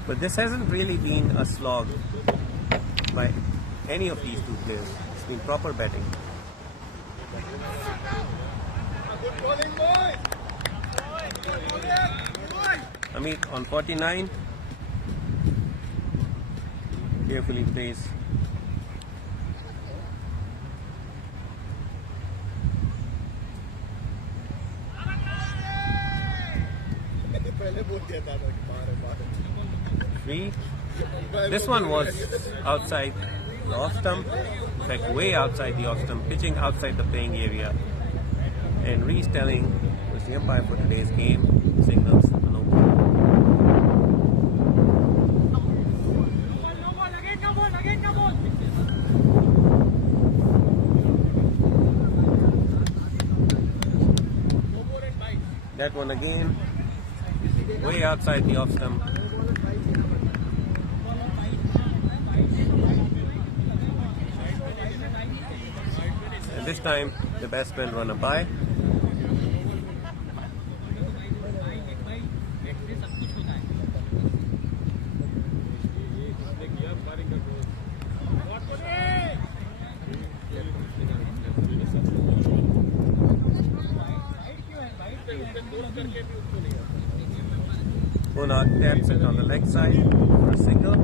But this hasn't really been a slog by any of these two players. It's been proper batting. Amit on 49. Carefully plays. Three. This one was outside the off stump, in fact way outside the off stump, pitching outside the playing area. And Reese Telling was the umpire for today's game, signals a no ball. No ball, again no ball, again no ball. That one again, way outside the off stump. And this time the batsman run a by. Konark taps it on the leg side for a single.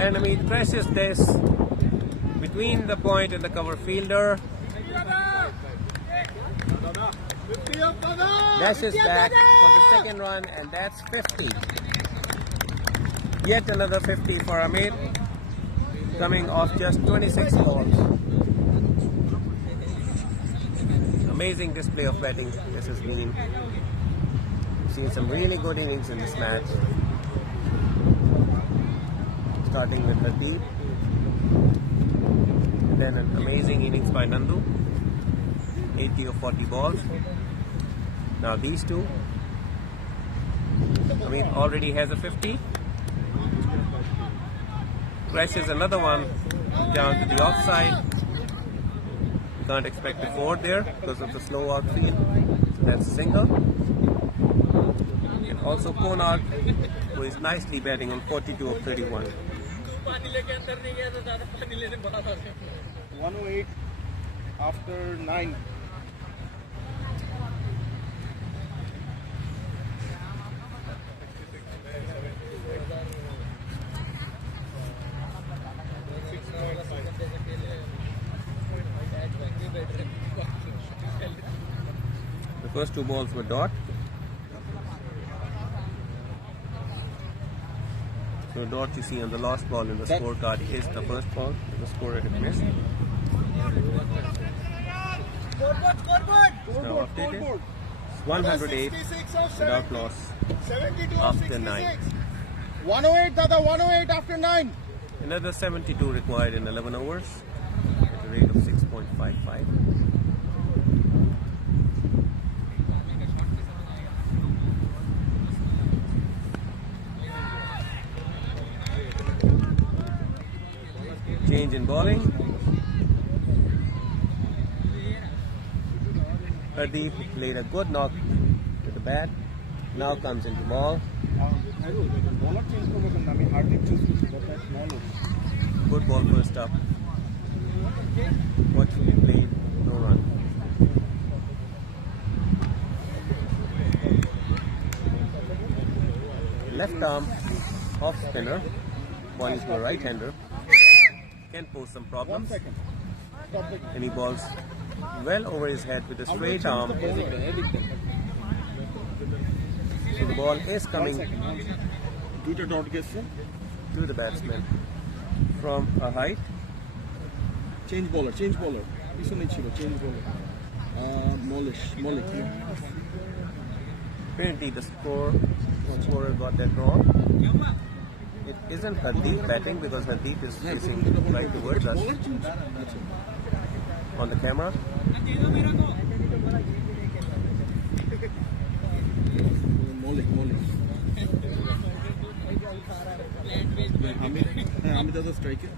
And Amit crashes this between the point and the cover fielder. Dashes back for the second run, and that's 50. Yet another 50 for Amit, coming off just 26 balls. Amazing display of batting this has been. We've seen some really good innings in this match. Starting with Lateef, then an amazing innings by Nandu, 80 of 40 balls. Now these two, already has a 50, crashes another one down to the offside. You can't expect a 4 there because of the slow outfield, so that's a single. And also Konark, who is nicely batting on 42 of 31. 108 after 9. First two balls were dot. So dot you see on the last ball in the scorecard is the first ball the scorer had missed. Now updated. 108 without loss after 9. 108, Dada, 108 after 9. Another 72 required in 11 overs at a rate of 6.55. Change in bowling. Hardeep played a good knock with the bat. Now comes into ball. Good ball first up. What should be played? No run. Left arm off spinner. One is a right-hander. Can pose some problems. And he balls well over his head with a straight arm. So the ball is coming to the batsman from a height. Change bowler. Change bowler. Molish. Apparently the scorer got that wrong. It isn't Hardeep batting because Hardeep is facing right towards us on the camera. Hamid as a striker.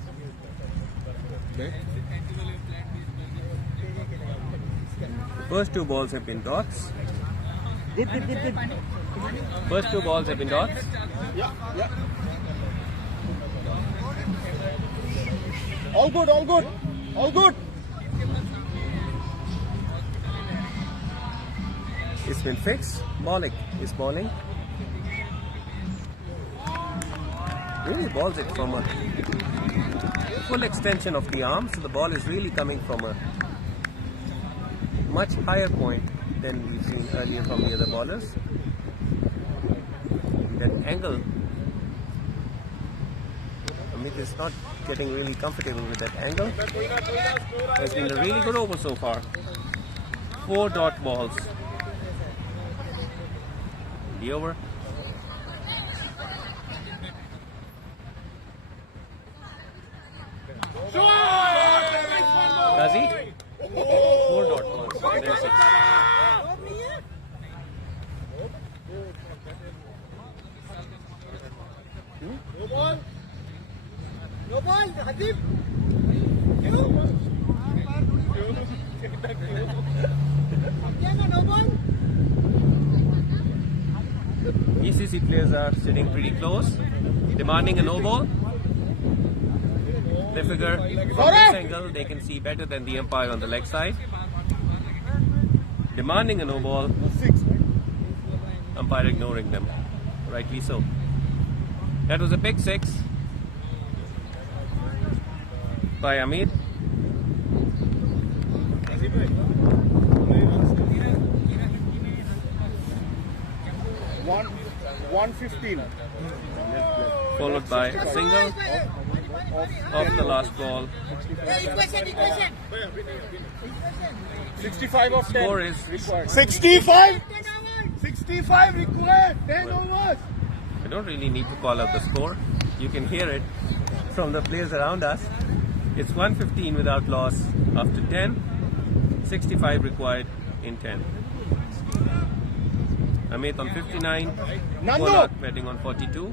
The first two balls have been dots. Good. First two balls have been dots. Yeah. All good. It's been fixed. Malik is bowling. Really balls it from a full extension of the arm, so the ball is really coming from a much higher point than we've seen earlier from the other bowlers. That angle, Amit is not getting really comfortable with that angle. It's been a really good over so far. 4 dot balls. The over. Does he? 4 dot balls. There's it. No ball, Hafif. No ball. ECC players are sitting pretty close, demanding a no ball. They figure from this angle they can see better than the umpire on the leg side. Demanding a no ball, umpire ignoring them, rightly so. That was a big 6 by Amit. One 15. Followed by a single of the last ball. 65 of 10. Score is 65 required. 10 overs. I don't really need to call out the score. You can hear it from the players around us. It's 115 without loss after 10. 65 required in 10. Amit on 59. Konak batting on 42.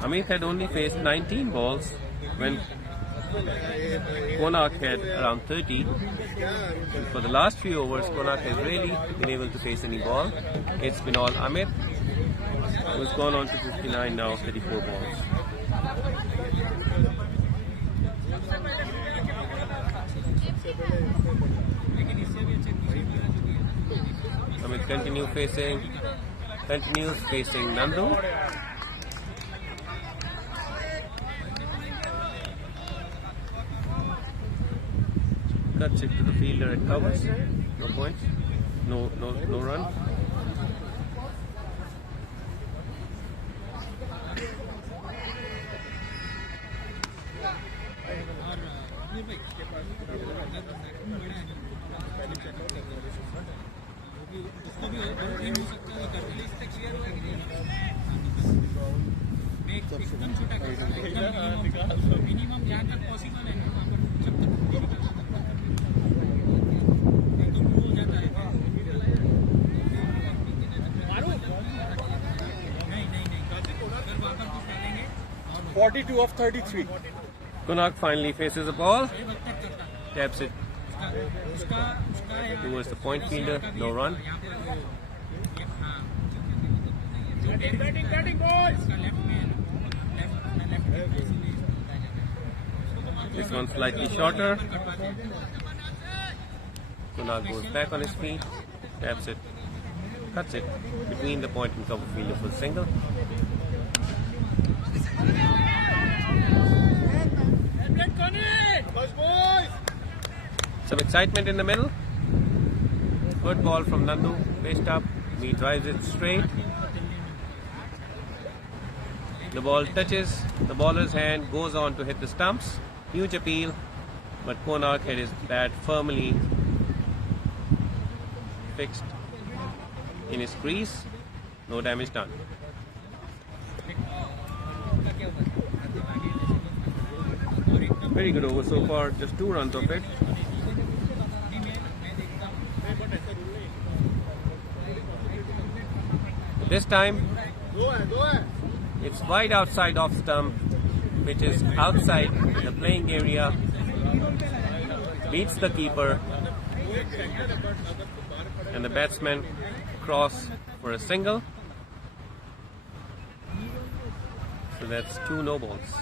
Amit had only faced 19 balls when Konak had around 30. And for the last few overs, Konak has really been able to face any ball. It's been all Amit, who's gone on to 59 now, 34 balls. Amit continues facing Nandu. Cuts it to the fielder at covers. No points. No run. Minimum जहाँ तक possible है वहाँ पर जब तक एकदम हो जाता है नहीं अगर वहाँ पर कुछ डालेंगे 42 of 33. Kunal finally faces the ball. Taps it towards the point fielder. No run. Batting boys This one slightly shorter. Kunal goes back on his feet, taps it, cuts it between the point and cover fielder for a single. Some excitement in the middle. Good ball from Nandu, based up. He drives it straight. The ball touches the bowler's hand, goes on to hit the stumps. Huge appeal, but Konark had his bat firmly fixed in his crease. No damage done. Very good over so far, just 2 runs of it. This time, it's wide outside off stump, which is outside the playing area, beats the keeper, and the batsman cross for a single. So that's 2 no balls.